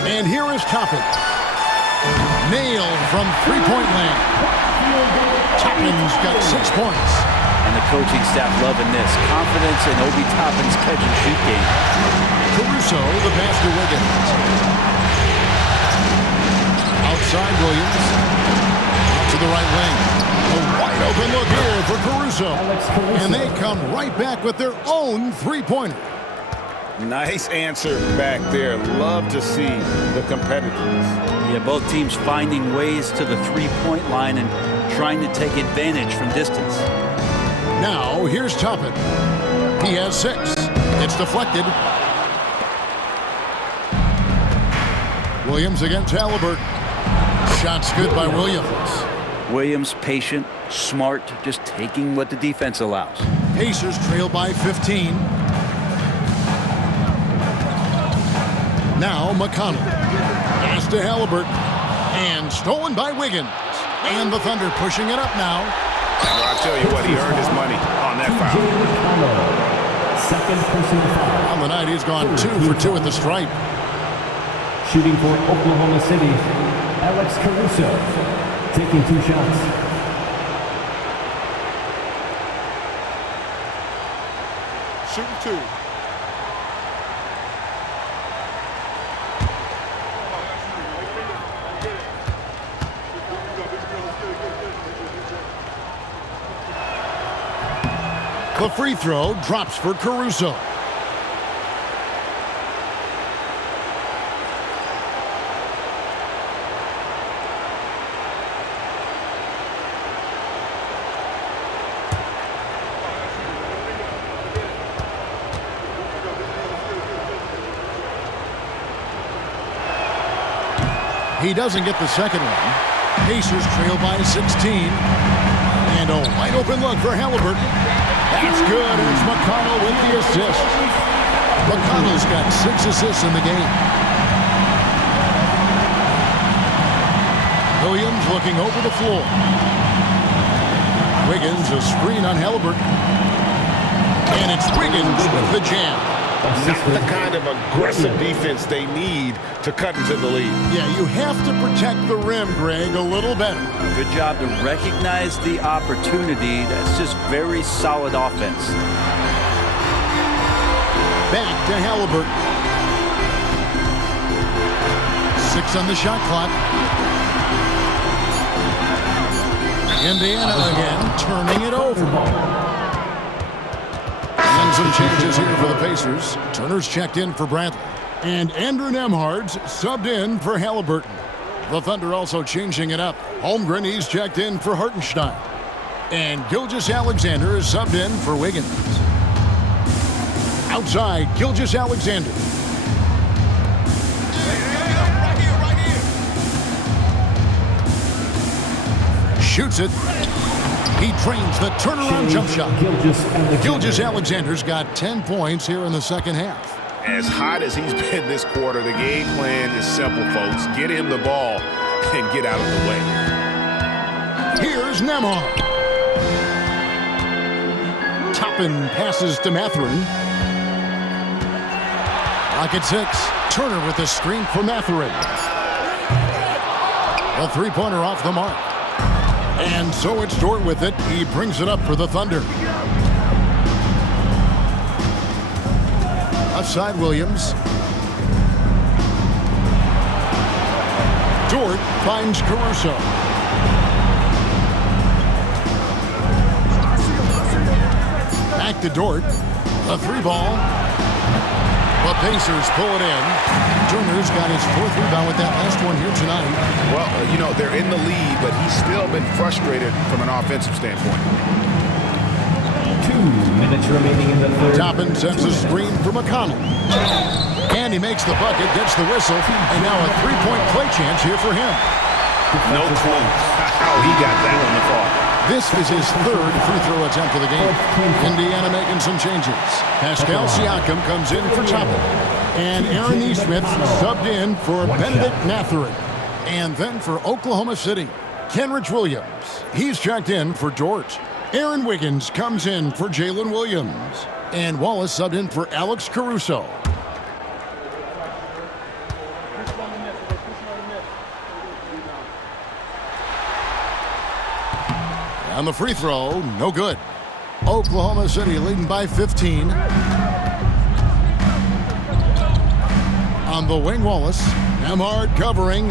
And here is Toppin. Nailed from three-point land. Toppin's got 6 points. And the coaching staff loving this. Confidence in Obi Toppin's catch and shoot game. Caruso, the pass to Wiggins. Outside Williams. Out to the right wing. A wide open look here for Caruso. And they come right back with their own three-pointer. Nice answer back there. Love to see the competitiveness. Yeah, both teams finding ways to the three-point line and trying to take advantage from distance. Now, here's Toppin. He has 6. It's deflected. Williams against Halliburton. Shot's good by Williams. Williams, patient, smart, just taking what the defense allows. Pacers trail by 15. Now McConnell. Pass to Halliburton. And stolen by Wiggins. And the Thunder pushing it up now. Well, I'll tell you what, he earned his money on that foul. Second personal foul. On the night, he's gone 2 for 2 at the stripe. Shooting for Oklahoma City, Alex Caruso, taking 2 shots. Shooting 2. The free throw drops for Caruso. He doesn't get the second one. Pacers trail by 16. And a wide open look for Halliburton. That's good, and it's McConnell with the assist. McConnell's got 6 assists in the game. Williams looking over the floor. Wiggins, a screen on Halliburton. And it's Wiggins with the jam. Not the kind of aggressive defense they need to cut into the lead. Yeah, you have to protect the rim, Greg, a little better. Good job to recognize the opportunity. That's just very solid offense. Back to Halliburton. 6 on the shot clock. Indiana again, turning it over. And some changes here for the Pacers. Turner's checked in for Bradley. And Andrew Nembhard's subbed in for Halliburton. The Thunder also changing it up. Holmgren, he's checked in for Hartenstein. And Gilgeous-Alexander is subbed in for Wiggins. Outside, Gilgeous-Alexander. Shoots it. He trains the turnaround jump shot. Gilgeous-Alexander's got 10 points here in the second half. As hot as he's been this quarter, the game plan is simple, folks. Get him the ball and get out of the way. Here's Nembhard. Toppin passes to Mathurin. Rocket 6. Turner with the screen for Mathurin. A three-pointer off the mark. And so it's Dort with it. He brings it up for the Thunder. Outside Williams. Dort finds Caruso. Back to Dort. A three ball. The Pacers pull it in. Turner's got his 4th rebound with that last one here tonight. Well, you know, they're in the lead, but he's still been frustrated from an offensive standpoint. 2 minutes remaining in the third. Toppin sends a screen for McConnell. And he makes the bucket, gets the whistle, and now a three-point play chance here for him. No clue how he got that on the fall. This is his 3rd free throw attempt of the game. Indiana making some changes. Pascal Siakam comes in for Toppin. And Aaron Nesmith subbed in for Benedict Mathurin. And then for Oklahoma City, Kenrich Williams. He's checked in for Dort. Aaron Wiggins comes in for Jalen Williams. And Wallace subbed in for Alex Caruso. On the free throw, no good. Oklahoma City leading by 15. On the wing, Wallace. Nembhard covering.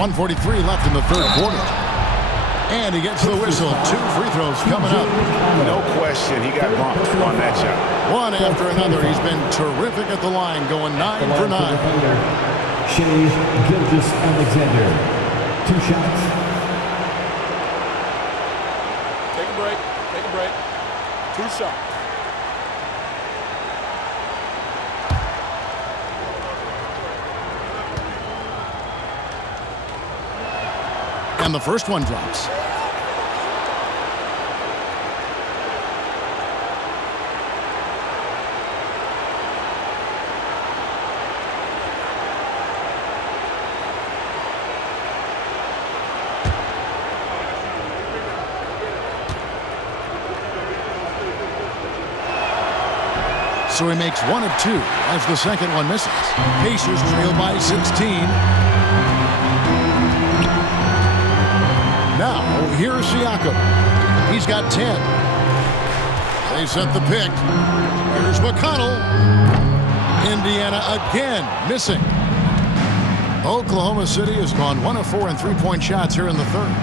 1:43 left in the third quarter. And he gets the whistle. 2 free throws coming up. No question, he got bumped on that shot. One after another. He's been terrific at the line, going 9 for 9. Shea Gilgeous-Alexander. 2 shots. Take a break. Take a break. 2 shots. And the first one drops. So he makes 1 of 2 as the second one misses. Pacers trail by 16. Now, here's Siakam. He's got 10. They set the pick. Here's McConnell. Indiana again missing. Oklahoma City has gone 1 of 4 in three-point shots here in the third.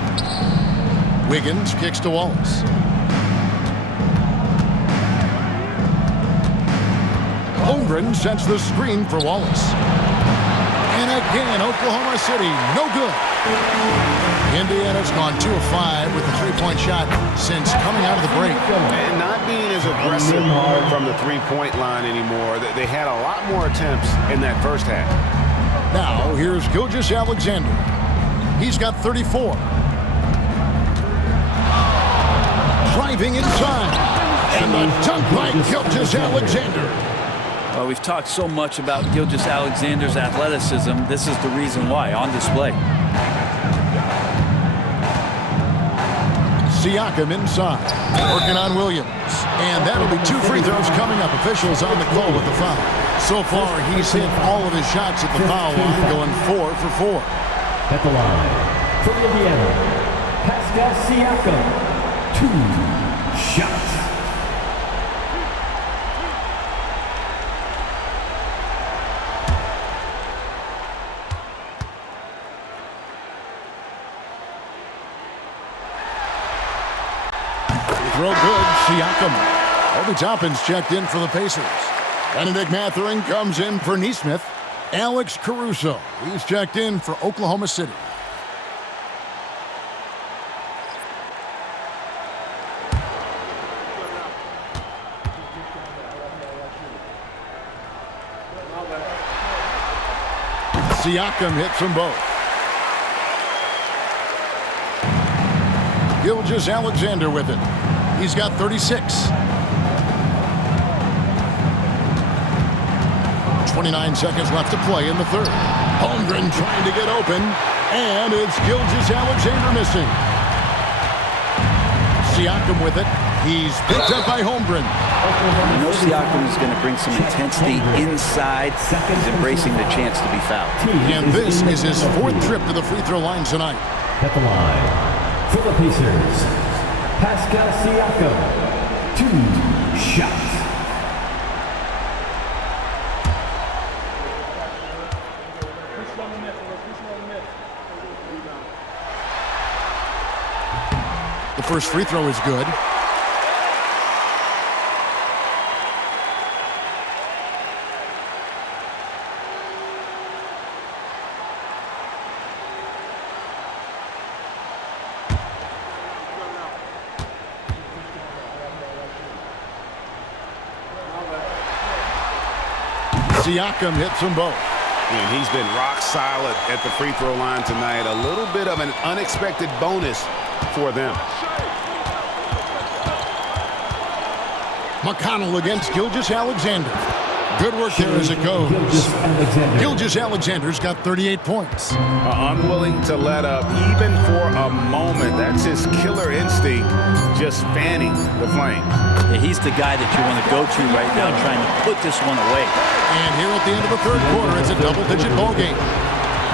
Wiggins kicks to Wallace. Holmgren sets the screen for Wallace. And again, Oklahoma City, no good. Indiana's gone 2 of 5 with the three-point shot since coming out of the break. And not being as aggressive from the three-point line anymore. They had a lot more attempts in that first half. Now, here's Gilgeous-Alexander. He's got 34. Driving inside. And the dunk by Gilgeous-Alexander. Well, we've talked so much about Gilgeous-Alexander's athleticism. This is the reason why, on display. Siakam inside, working on Williams. And that'll be 2 free throws coming up. Officials on the call with the foul. So far, he's hit all of his shots at the foul line, going 4 for 4. At the line, for Indiana, Pascal Siakam, 2 shots. Throw good, Siakam. Obi Toppin's checked in for the Pacers. Benedict Mathurin comes in for Neesmith. Alex Caruso, he's checked in for Oklahoma City. Siakam hits them both. Gilgeous-Alexander with it. He's got 36. 29 seconds left to play in the third. Holmgren trying to get open, and it's Gilgeous-Alexander missing. Siakam with it. He's picked up by Holmgren. You know Siakam is going to bring some intensity inside. He's embracing the chance to be fouled. And this is his 4th trip to the free throw line tonight. At the line, for the Pacers, Pascal Siakam, 2 shots. The first free throw is good. Siakam hits them both. And he's been rock solid at the free throw line tonight. A little bit of an unexpected bonus for them. McConnell against Gilgeous-Alexander. Good work there as it goes. Gilgeous-Alexander's got 38 points. Unwilling to let up even for a moment. That's his killer instinct, just fanning the flame. Yeah, he's the guy that you want to go to right now, trying to put this one away. And here at the end of the third quarter, it's a double-digit ball game.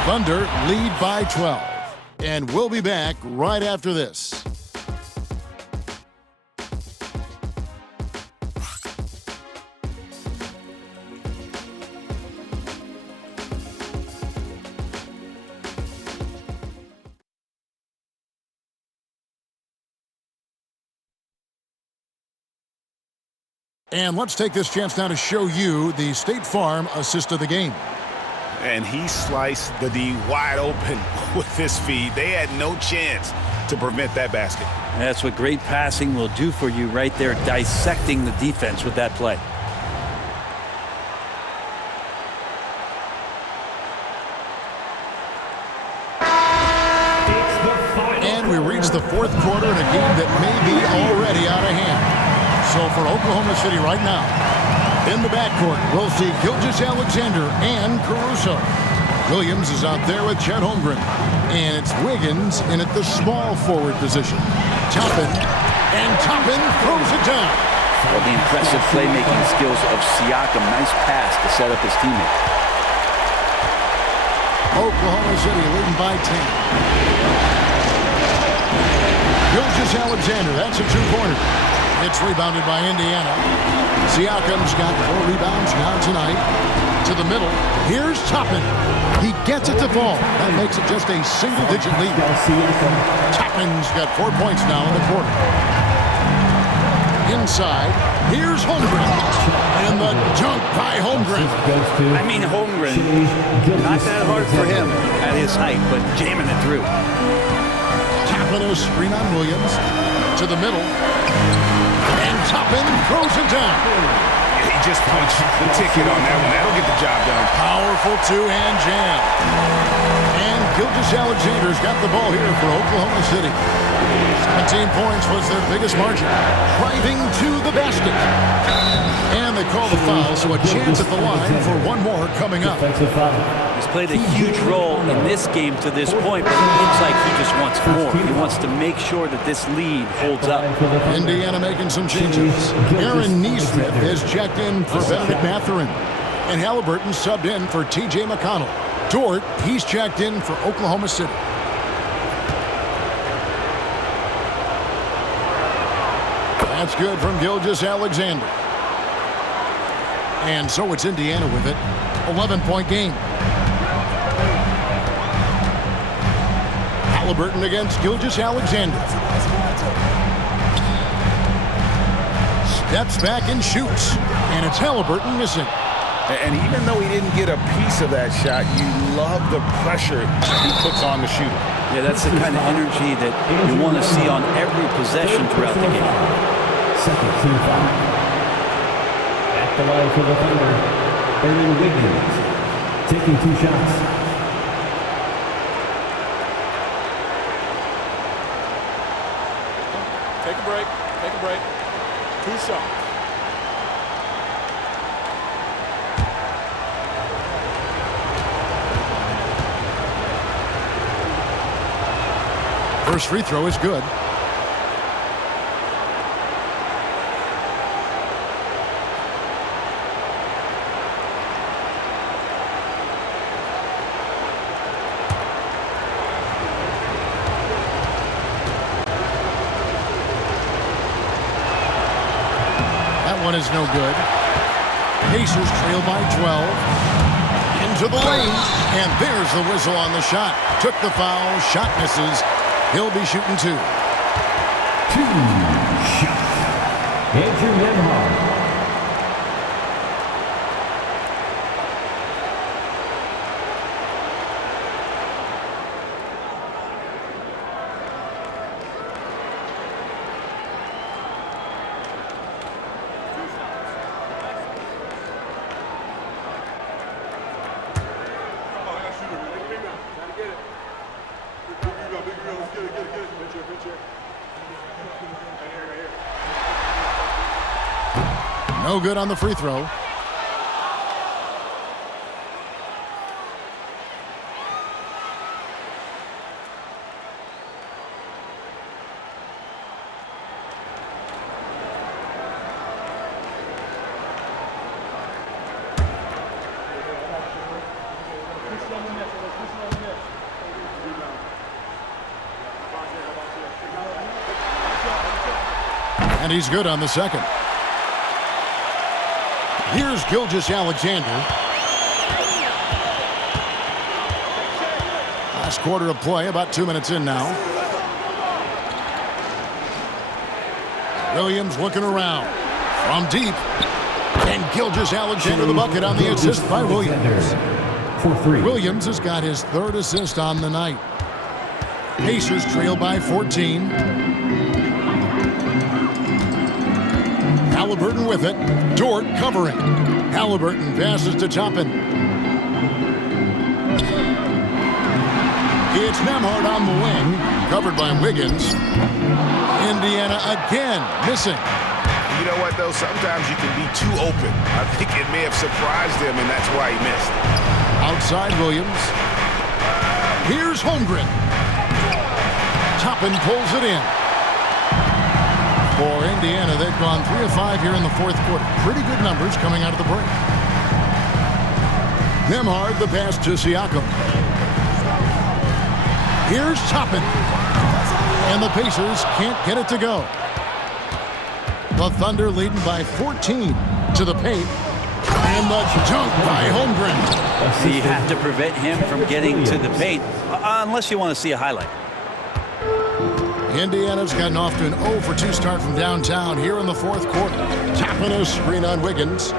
Thunder lead by 12. And we'll be back right after this. And let's take this chance now to show you the State Farm assist of the game. And he sliced the D wide open with his feed. They had no chance to prevent that basket. And that's what great passing will do for you right there, dissecting the defense with that play. And we reach the 4th quarter in a game that may be already out of hand. So for Oklahoma City right now, in the backcourt, we'll see Gilgeous-Alexander and Caruso. Williams is out there with Chet Holmgren. And it's Wiggins in at the small forward position. Toppin, and Toppin throws it down. Well, the impressive playmaking skills of Siakam. Nice pass to set up his teammate. Oklahoma City leading by 10. Gilgeous-Alexander, that's a 2-pointer. It's rebounded by Indiana. Siakam's got 4 rebounds now tonight. To the middle. Here's Toppin. He gets it to fall. That makes it just a single-digit lead. Toppin's got 4 points now in the quarter. Inside. Here's Holmgren. And the dunk by Holmgren. I mean, Holmgren, not that hard for him at his height, but jamming it through. Toppin a screen on Williams. To the middle. And Toppin throws it down. He just punched the ticket on that one. That'll get the job done. Powerful 2-hand jam. And Gilgeous-Alexander's got the ball here for Oklahoma City. 17 points was their biggest margin. Driving to the basket. And the call the foul, so a chance at the line for one more coming up. He's played a huge role in this game to this point, but it looks like he just wants more. He wants to make sure that this lead holds up. Indiana making some changes. Aaron Neesmith has checked in for Benedict Mathurin, and Halliburton subbed in for T.J. McConnell. Dort, he's checked in for Oklahoma City. That's good from Gilgeous-Alexander. And so it's Indiana with it. 11-point game. Halliburton against Gilgeous-Alexander. Steps back and shoots. And it's Halliburton missing. And even though he didn't get a piece of that shot, you love the pressure he puts on the shooter. Yeah, that's the kind of energy that you want to see on every possession throughout the game. Second team foul. At the line for the Thunder, Aaron Wiggins taking 2 shots. Take a break. Take a break. 2 shots. First free throw is good. One is no good. Pacers trail by 12. Into the lane. And there's the whistle on the shot. Took the foul. Shot misses. He'll be shooting 2. 2 shots. Andrew Nembhard. No good on the free throw. And he's good on the second. Here's Gilgeous-Alexander. Last quarter of play, about 2 minutes in now. Williams looking around. From deep. And Gilgeous-Alexander the bucket on the assist by Williams. Williams has got his 3rd assist on the night. Pacers trail by 14. Halliburton with it. Dort covering. Halliburton passes to Toppin. It's Nembhard on the wing. Covered by Wiggins. Indiana again missing. You know what, though? Sometimes you can be too open. I think it may have surprised him, and that's why he missed. Outside Williams. Here's Holmgren. Toppin pulls it in. For Indiana, they've gone 3 of 5 here in the 4th quarter. Pretty good numbers coming out of the break. Nembhard, the pass to Siakam. Here's Toppin. And the Pacers can't get it to go. The Thunder leading by 14 to the paint. And the dunk by Holmgren. So you have to prevent him from getting to the paint, unless you want to see a highlight. Indiana's gotten off to an 0 for 2 start from downtown here in the 4th quarter. Tapping a screen on Wiggins.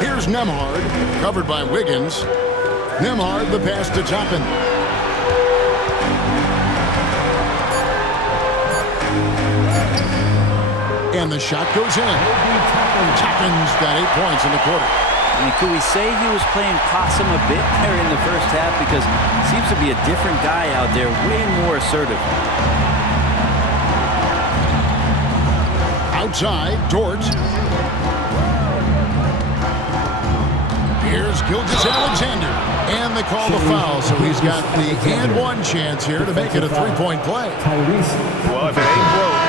Here's Nembhard, covered by Wiggins. Nembhard, the pass to Toppin. And the shot goes in. Toppin's got 8 points in the quarter. I mean, could we say he was playing possum a bit there in the first half? Because he seems to be a different guy out there, way more assertive. outside. Dort. Here's Gilgeous-Alexander. And they call the foul, so he's got the and one chance here to make it a three-point play. Well, if it ain't broke,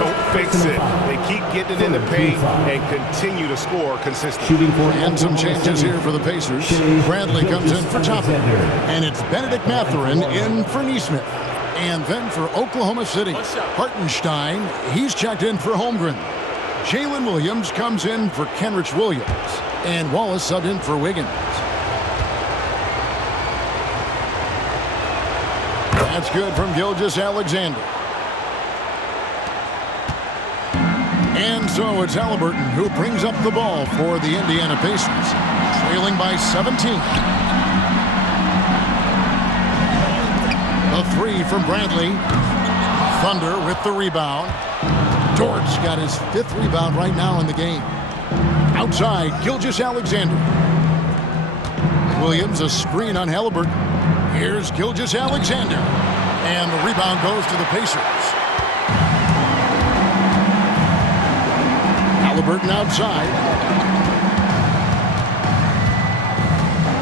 don't fix it. They keep getting it in the paint and continue to score consistently. And some changes here for the Pacers. Bradley comes in for Toppin. And it's Benedict Mathurin in for Neesmith. And then for Oklahoma City, Hartenstein, he's checked in for Holmgren. Jalen Williams comes in for Kenrich Williams. And Wallace subbed in for Wiggins. That's good from Gilgeous-Alexander. And so it's Halliburton who brings up the ball for the Indiana Pacers, trailing by 17. A three from Bradley. Thunder with the rebound. Dort's got his 5th rebound right now in the game. Outside, Gilgeous-Alexander. Williams, a screen on Halliburton. Here's Gilgeous-Alexander. And the rebound goes to the Pacers. Halliburton outside.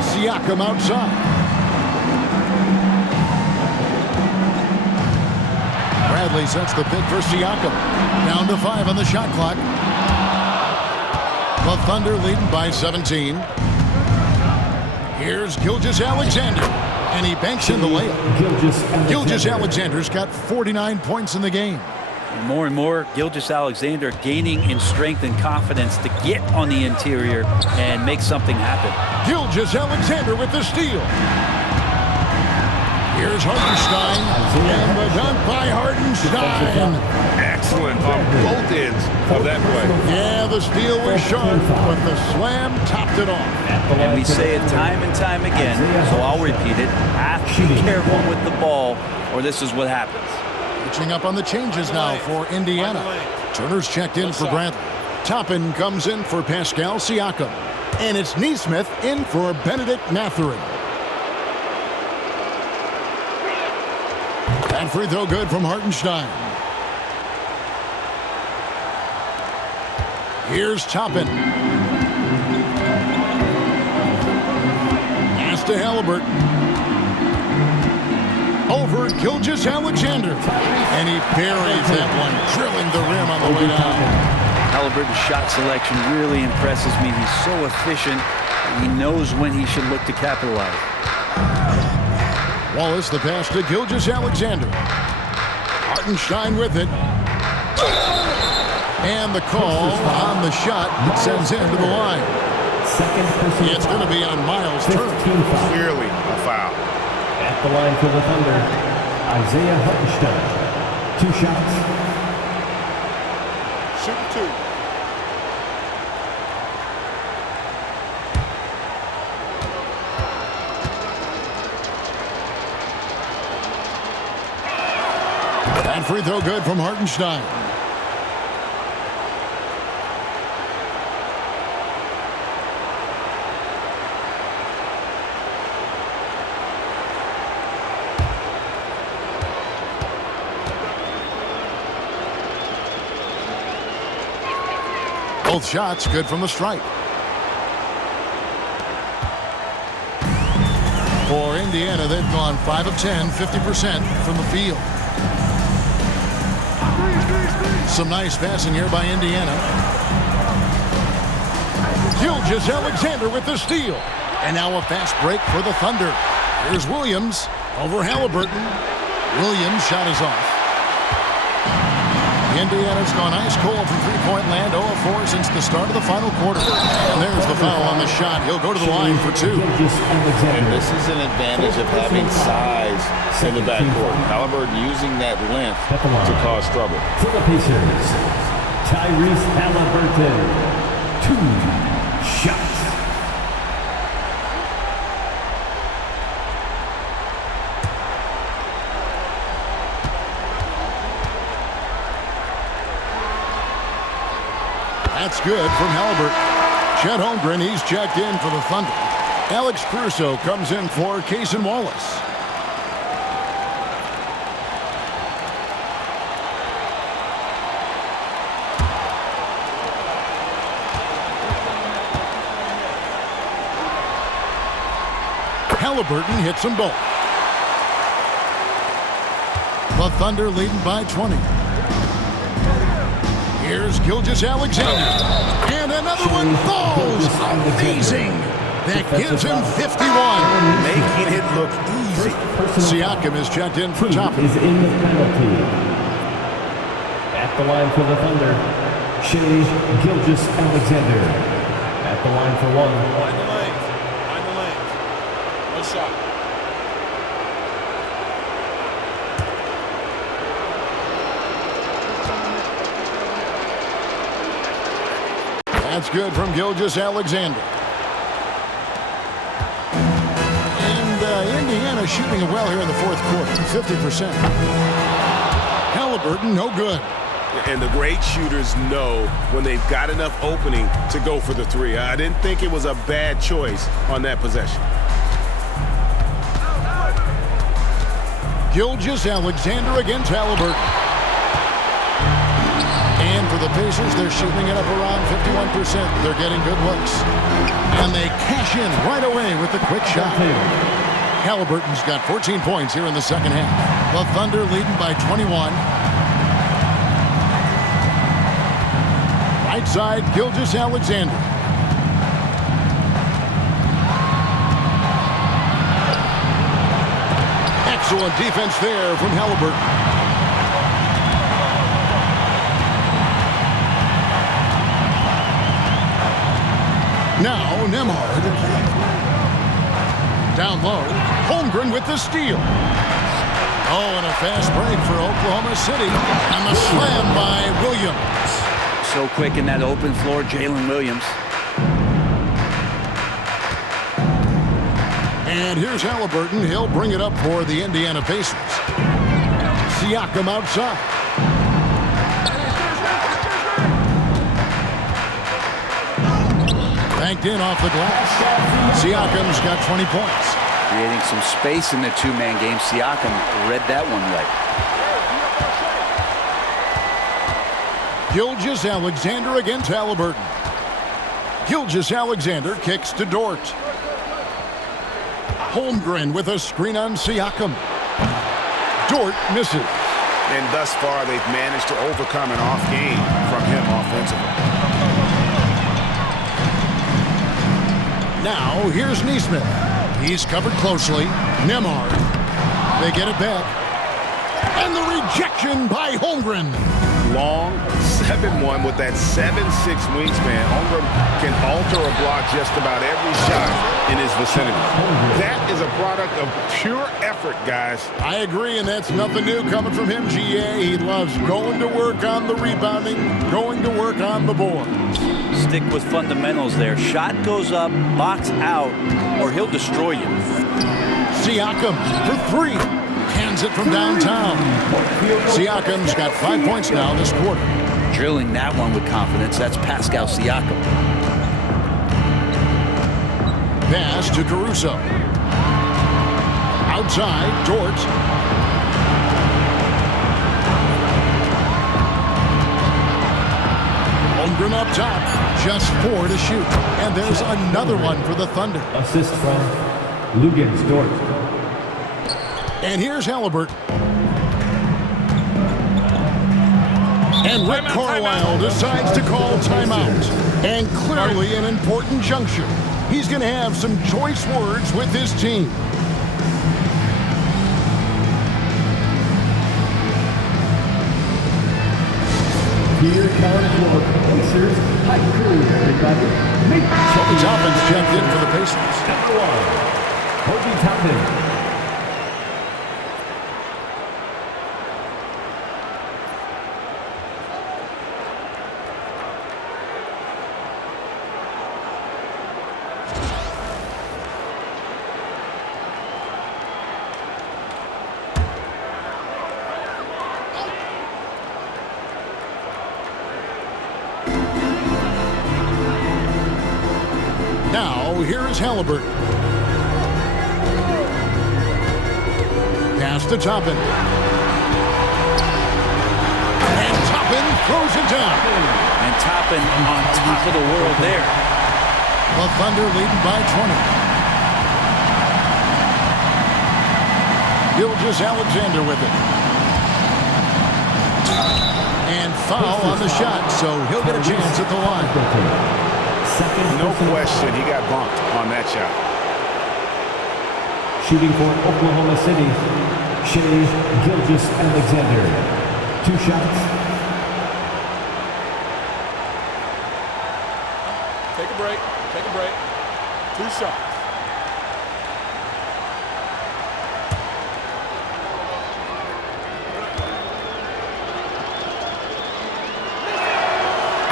Siakam outside. Bradley sets the pick for Siakam. Down to 5 on the shot clock. The Thunder leading by 17. Here's Gilgeous-Alexander. And he banks in the layup. Gilgeous-Alexander's got 49 points in the game. And more, Gilgeous-Alexander gaining in strength and confidence to get on the interior and make something happen. Gilgeous-Alexander with the steal. Here's Hartenstein. And the dunk by Hartenstein. Excellent on both ends of that play. Yeah, the steal was sharp, but the slam topped it off. And we say it time and time again, so I'll repeat it. Have to be careful with the ball, or this is what happens. Switching up on the changes now for Indiana. Turner's checked in for Bradley. Toppin comes in for Pascal Siakam. And it's Neesmith in for Benedict Mathurin. That free throw good from Hartenstein. Here's Toppin. Pass to Halliburton. Over Gilgeous-Alexander. And he buries that one, drilling the rim on the way down. Halliburton's shot selection really impresses me. He's so efficient. He knows when he should look to capitalize. Wallace, the pass to Gilgeous-Alexander. Hartenstein with it. And the call on the shot that sends him to the line. It's going to be on Miles Turner. Clearly a foul. At the line for the Thunder, Isaiah Hartenstein. 2 shots. Shoot 2. That free throw good from Hartenstein. Both shots good from the stripe. For Indiana, they've gone 5 of 10, 50% from the field. Some nice passing here by Indiana. Gilgeous-Alexander with the steal. And now a fast break for the Thunder. Here's Williams over Halliburton. Williams' shot is off. Indiana's gone ice cold from three-point land, 0 of 4 since the start of the final quarter. And there's the foul on the shot. He'll go to the line for 2. And this is an advantage of having size in the backcourt. Halliburton using that length to cause trouble. For the Pacers, Tyrese Halliburton. 2 shots. That's good from Halliburton. Chet Holmgren, he's checked in for the Thunder. Alex Caruso comes in for Cason Wallace. Halliburton hits them both. The Thunder leading by 20. Here's Gilgeous-Alexander. And another one falls. Amazing. That gives him 51. Making it look easy. Siakam is checked in for Toppin. Is in the penalty. At the line for the Thunder, Shai Gilgeous-Alexander. At the line for one. Find the lanes. Find the lanes. One shot. That's good from Gilgeous-Alexander. And Indiana shooting it well here in the fourth quarter, 50%. Halliburton, no good. And the great shooters know when they've got enough opening to go for the three. I didn't think it was a bad choice on that possession. Gilgeous-Alexander against Halliburton. And for the Pacers, they're shooting it up around 51%. They're getting good looks. And they cash in right away with the quick shot. Halliburton's got 14 points here in the second half. The Thunder leading by 21. Right side, Gilgeous-Alexander. Excellent defense there from Halliburton. Now, Nembhard. Down low. Holmgren with the steal. Oh, and a fast break for Oklahoma City. And the slam by Williams. So quick in that open floor, Jalen Williams. And here's Halliburton. He'll bring it up for the Indiana Pacers. Siakam outside. Banked in off the glass. Siakam's got 20 points. Creating some space in the two-man game. Siakam read that one right. Gilgeous-Alexander against Halliburton. Gilgeous-Alexander kicks to Dort. Holmgren with a screen on Siakam. Dort misses. And thus far, they've managed to overcome an off game from him offensively. Now, here's Neesmith. He's covered closely. Nembhard. They get it back. And the rejection by Holmgren. Long 7-1 with that 7'6" wingspan. Holmgren can alter a block just about every shot in his vicinity. That is a product of pure effort, guys. I agree, and that's nothing new coming from him, GA. He loves going to work on the rebounding, going to work on the board. Stick with fundamentals there. Shot goes up, box out, or he'll destroy you. Siakam for three. Hands it from downtown. Siakam's got 5 points now this quarter. Drilling that one with confidence. That's Pascal Siakam. Pass to Caruso. Outside, Dort. Holmgren up top. Just 4 to shoot. And there's another one for the Thunder. Assist from Luguentz Dort. And here's Halliburton. And Rick Carlisle decides to call timeout. And clearly an important juncture. He's going to have some choice words with his team. Here comes your Pacers high crew, everybody. Kobe Toppin's checked in for the Pacers. Number 1, Kobe Toppin. Now, here is Halliburton. Pass to Toppin. And Toppin throws it down. And Toppin on top of the world there. The Thunder leading by 20. Gilgeous-Alexander with it. And foul on the shot, so he'll get a chance at the line. No question, he got bumped on that shot. Shooting for Oklahoma City, Gilgeous-Alexander. 2 shots. Take a break. Take a break. 2 shots.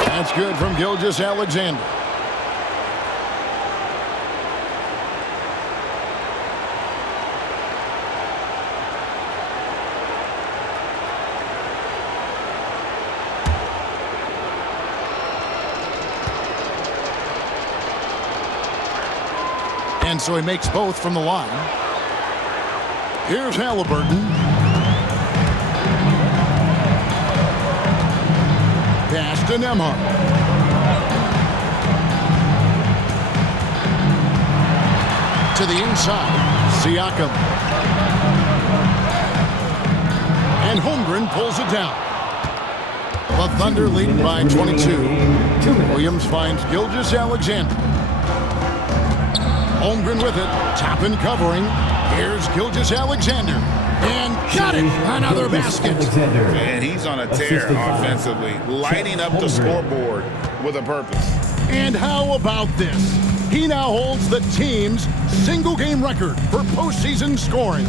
That's good from Gilgeous-Alexander. And so he makes both from the line. Here's Halliburton. Pass to Nembhard. To the inside, Siakam. And Holmgren pulls it down. The Thunder leading by 22. Williams finds Gilgeous-Alexander. Holmgren with it, top and covering. Here's Gilgeous-Alexander. And got it! Another basket. And he's on a tear offensively, lighting up the scoreboard with a purpose. And how about this? He now holds the team's single-game record for postseason scoring.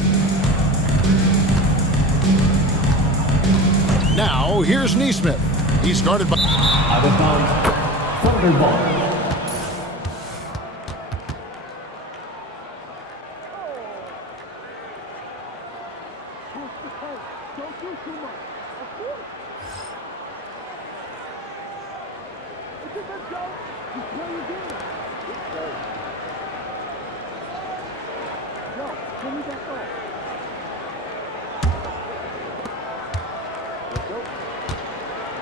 Now, here's Neesmith. He started by... Out of bounds. Thunder ball.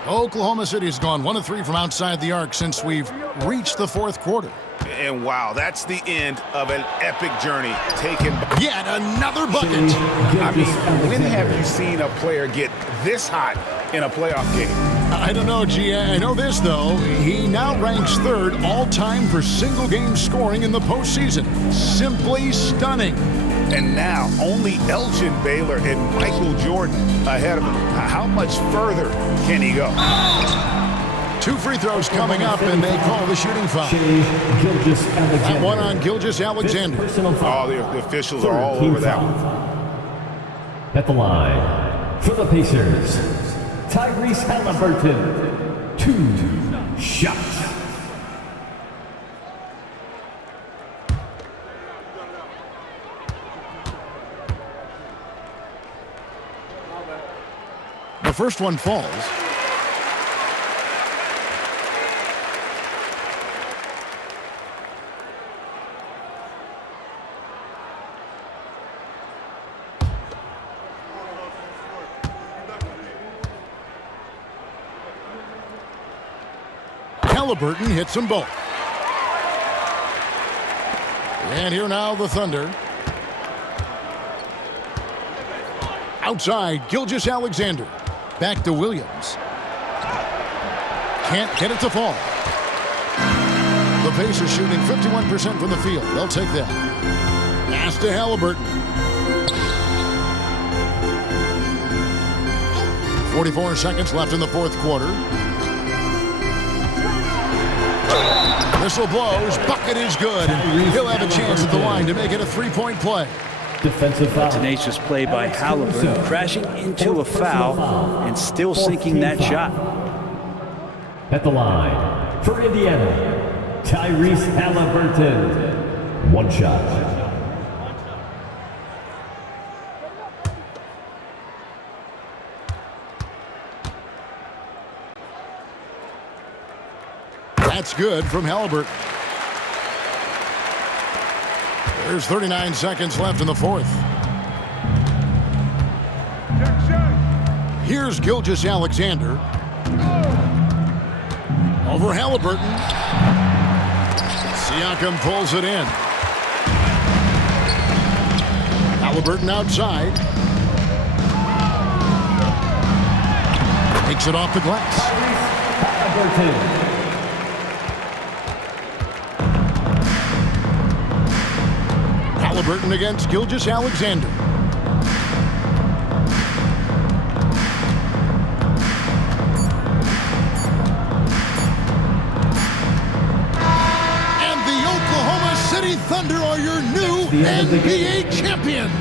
Oklahoma City has gone 1 of 3 from outside the arc since we've reached the 4th quarter. And wow, that's the end of an epic journey taken by... Yet another bucket. I mean, when have you seen a player get this hot in a playoff game? I don't know, G. I know this, though. He now ranks 3rd all-time for single-game scoring in the postseason. Simply stunning. And now only Elgin Baylor and Michael Jordan ahead of him. How much further can he go? 2 free throws coming up, and they call the shooting foul. That one on Gilgeous-Alexander. Oh, the officials are all over that one. At the line, for the Pacers, Tyrese Halliburton. 2 shots. The first one falls. Halliburton hits them both. And here now the Thunder. Outside, Gilgeous-Alexander. Back to Williams. Can't get it to fall. The Pacers shooting 51% from the field. They'll take that. Pass to Halliburton. 44 seconds left in the 4th quarter. Whistle blows. Bucket is good. He'll have a chance at the line to make it a 3-point play. Defensive foul. Tenacious play by Halliburton, crashing into a foul and still sinking that shot. At the line, for Indiana, Tyrese Halliburton. 1 shot. That's good from Halliburton. There's 39 seconds left in the 4th. Here's Gilgeous-Alexander. Over Halliburton. Siakam pulls it in. Halliburton outside. Takes it off the glass. Halliburton against Gilgeous-Alexander. And the Oklahoma City Thunder are your new NBA champions.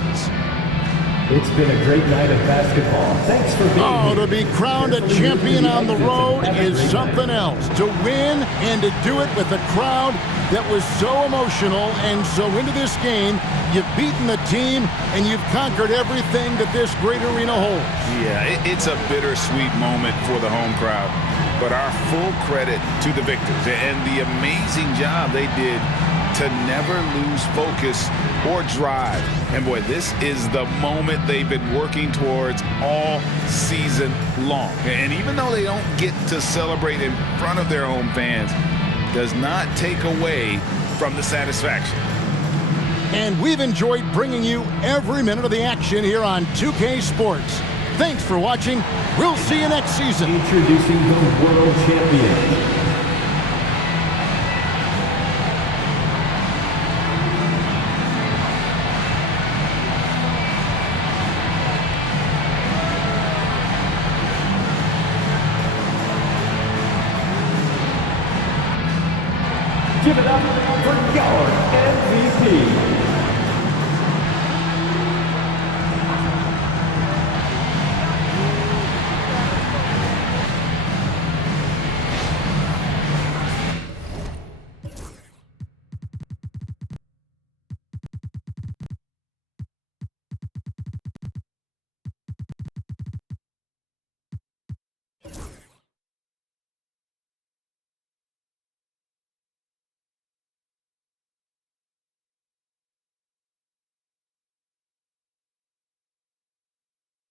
It's been a great night of basketball. Thanks for being here. To be crowned a champion on the road is something else. To win and to do it with a crowd that was so emotional and so into this game, you've beaten the team and you've conquered everything that this great arena holds. Yeah, it's a bittersweet moment for the home crowd, but our full credit to the victors and the amazing job they did to never lose focus or drive. And boy, this is the moment they've been working towards all season long. And even though they don't get to celebrate in front of their home fans, does not take away from the satisfaction. And we've enjoyed bringing you every minute of the action here on 2K Sports. Thanks for watching. We'll see you next season. Introducing the world champion. Give it up for your MVP,